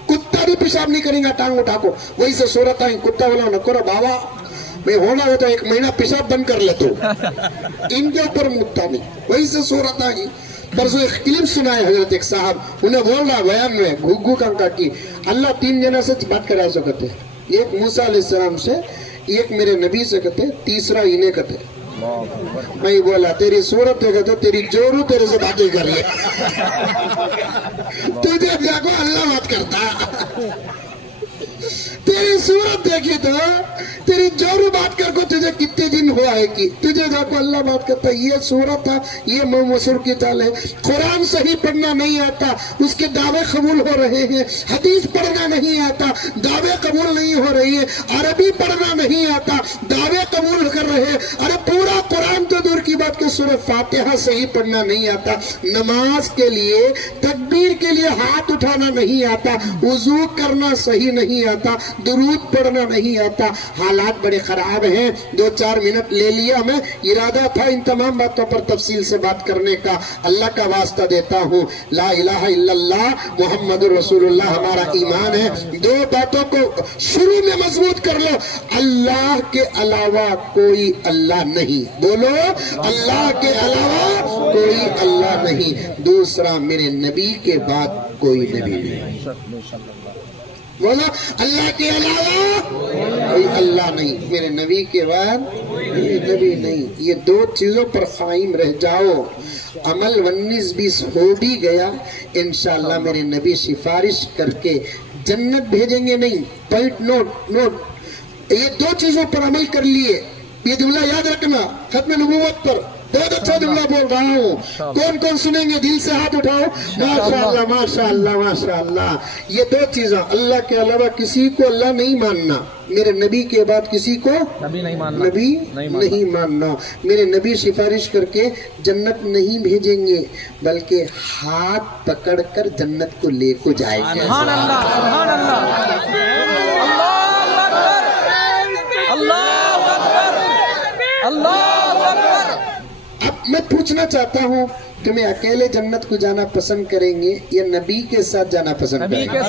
کتا بھی پیشاب نہیں کریں گا ٹانگ اٹھا کو. وہی سے صورت آئی کتا والا نہ کرو بابا میں ہونا ہو تو 1 مہینہ پیشاب بند کر لیتا ہوں. ان کے اوپر مدتا نہیں. وہی سے صورت آئی. پرسوں ایک کلپ سنائے حضرت ایک صاحب انہیں بول رہا بیان میں گھگو کا کی اللہ 3 جنہ سے بات کرا سکتے. ایک موسیٰ علیہ السلام سے, ایک میرے نبی سے کہتے, تیسرا انہیں کہتے. میں بولا تیری صورت ہے کہتے تیری جورو تیرے سے باتیں کر لے. تجھے دیکھو اللہ بات کرتا. تیری صورت دیکھی تو تیری جورو بات کر کو تجھے کتنے دن ہوا ہے کی تجھے دیکھو اللہ بات کرتا. یہ صورت ہے, یہ مسور کی چال ہے. قرآن صحیح پڑھنا نہیں آتا, اس کے دعوے قبول ہو رہے ہیں. حدیث پڑھنا نہیں آتا, دعوے قبول نہیں ہو رہی ہے. عربی پڑھنا نہیں آتا, دعوے قبول کر رہے ہیں. ارے پورا قرآن تو دور کی بات کہ سورہ فاتحہ صحیح پڑھنا نہیں آتا. نماز کے لیے تکبیر کے لیے ہاتھ اٹھانا نہیں آتا. وضو کرنا صحیح نہیں آتا. درود پڑھنا نہیں آتا. حالات بڑے خراب ہیں. 2-4 منٹ لے لیا. میں ارادہ تھا ان تمام باتوں پر تفصیل سے بات کرنے کا. اللہ کا واسطہ دیتا ہوں, لا الہ الا اللہ محمد رسول اللہ ہمارا ایمان ہے. 2 باتوں کو شروع میں مضبوط کر لو. اللہ کے علاوہ کوئی اللہ نہیں. بولو اللہ کے علاوہ کوئی اللہ نہیں. دوسرا میرے نبی کے بعد کوئی نبی نہیں. بولو اللہ کے علاوہ کوئی اللہ نہیں. میرے نبی کے بعد کوئی نبی نہیں. یہ 2 چیزوں پر قائم رہ جاؤ. عمل 19-20 ہو بھی گیا انشاءاللہ میرے نبی سفارش کر کے جنت بھیجیں گے. نہیں پوائنٹ نوٹ یہ 2 چیزوں پر عمل کر لیے. یہ جملہ یاد رکھنا ختم نبوت پر. بہت اچھا جملہ بول رہا ہوں. کون سنیں گے؟ دل سے ہاتھ اٹھاؤ. ماشاءاللہ ماشاءاللہ ماشاءاللہ. یہ 2 چیزیں اللہ کے علاوہ کسی کو اللہ نہیں ماننا. میرے نبی کے بعد کسی کو نبی نہیں ماننا. میرے نبی سفارش کر کے جنت نہیں بھیجیں گے بلکہ ہاتھ پکڑ کر جنت کو لے کو جائیں گے. سبحان اللہ سبحان اللہ. اللہ اکبر اللہ اکبر. اب میں پوچھنا چاہتا ہوں تمہیں اکیلے جنت کو جانا پسند کریں گے یا نبی کے ساتھ جانا پسند کریں گے؟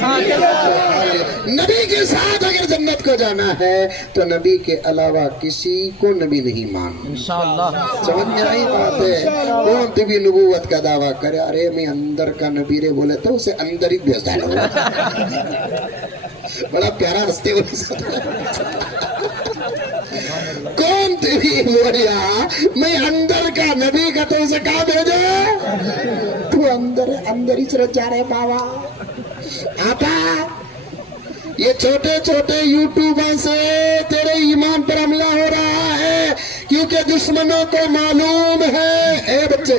نبی کے ساتھ اگر جنت کو جانا ہے تو نبی کے علاوہ کسی کو نبی نہیں ماننا. انشاءاللہ. سمجھ میں آئی بات ہے؟ کون بھی نبوت کا دعویٰ کرے ارے میں اندر کا نبی رے بولے تو اسے اندر ہی بھیجتا ہے. بڑا پیارا ہستے کون تیری بولیا میں اندر کا نبی کا تو اسے کہاں بھیجے؟ تو اندر ہی چرچ جا رہے بابا. آتا یہ چھوٹے یوٹیوبر سے تیرے ایمان پر حملہ ہو رہا ہے کیونکہ دشمنوں کو معلوم ہے. اے بچے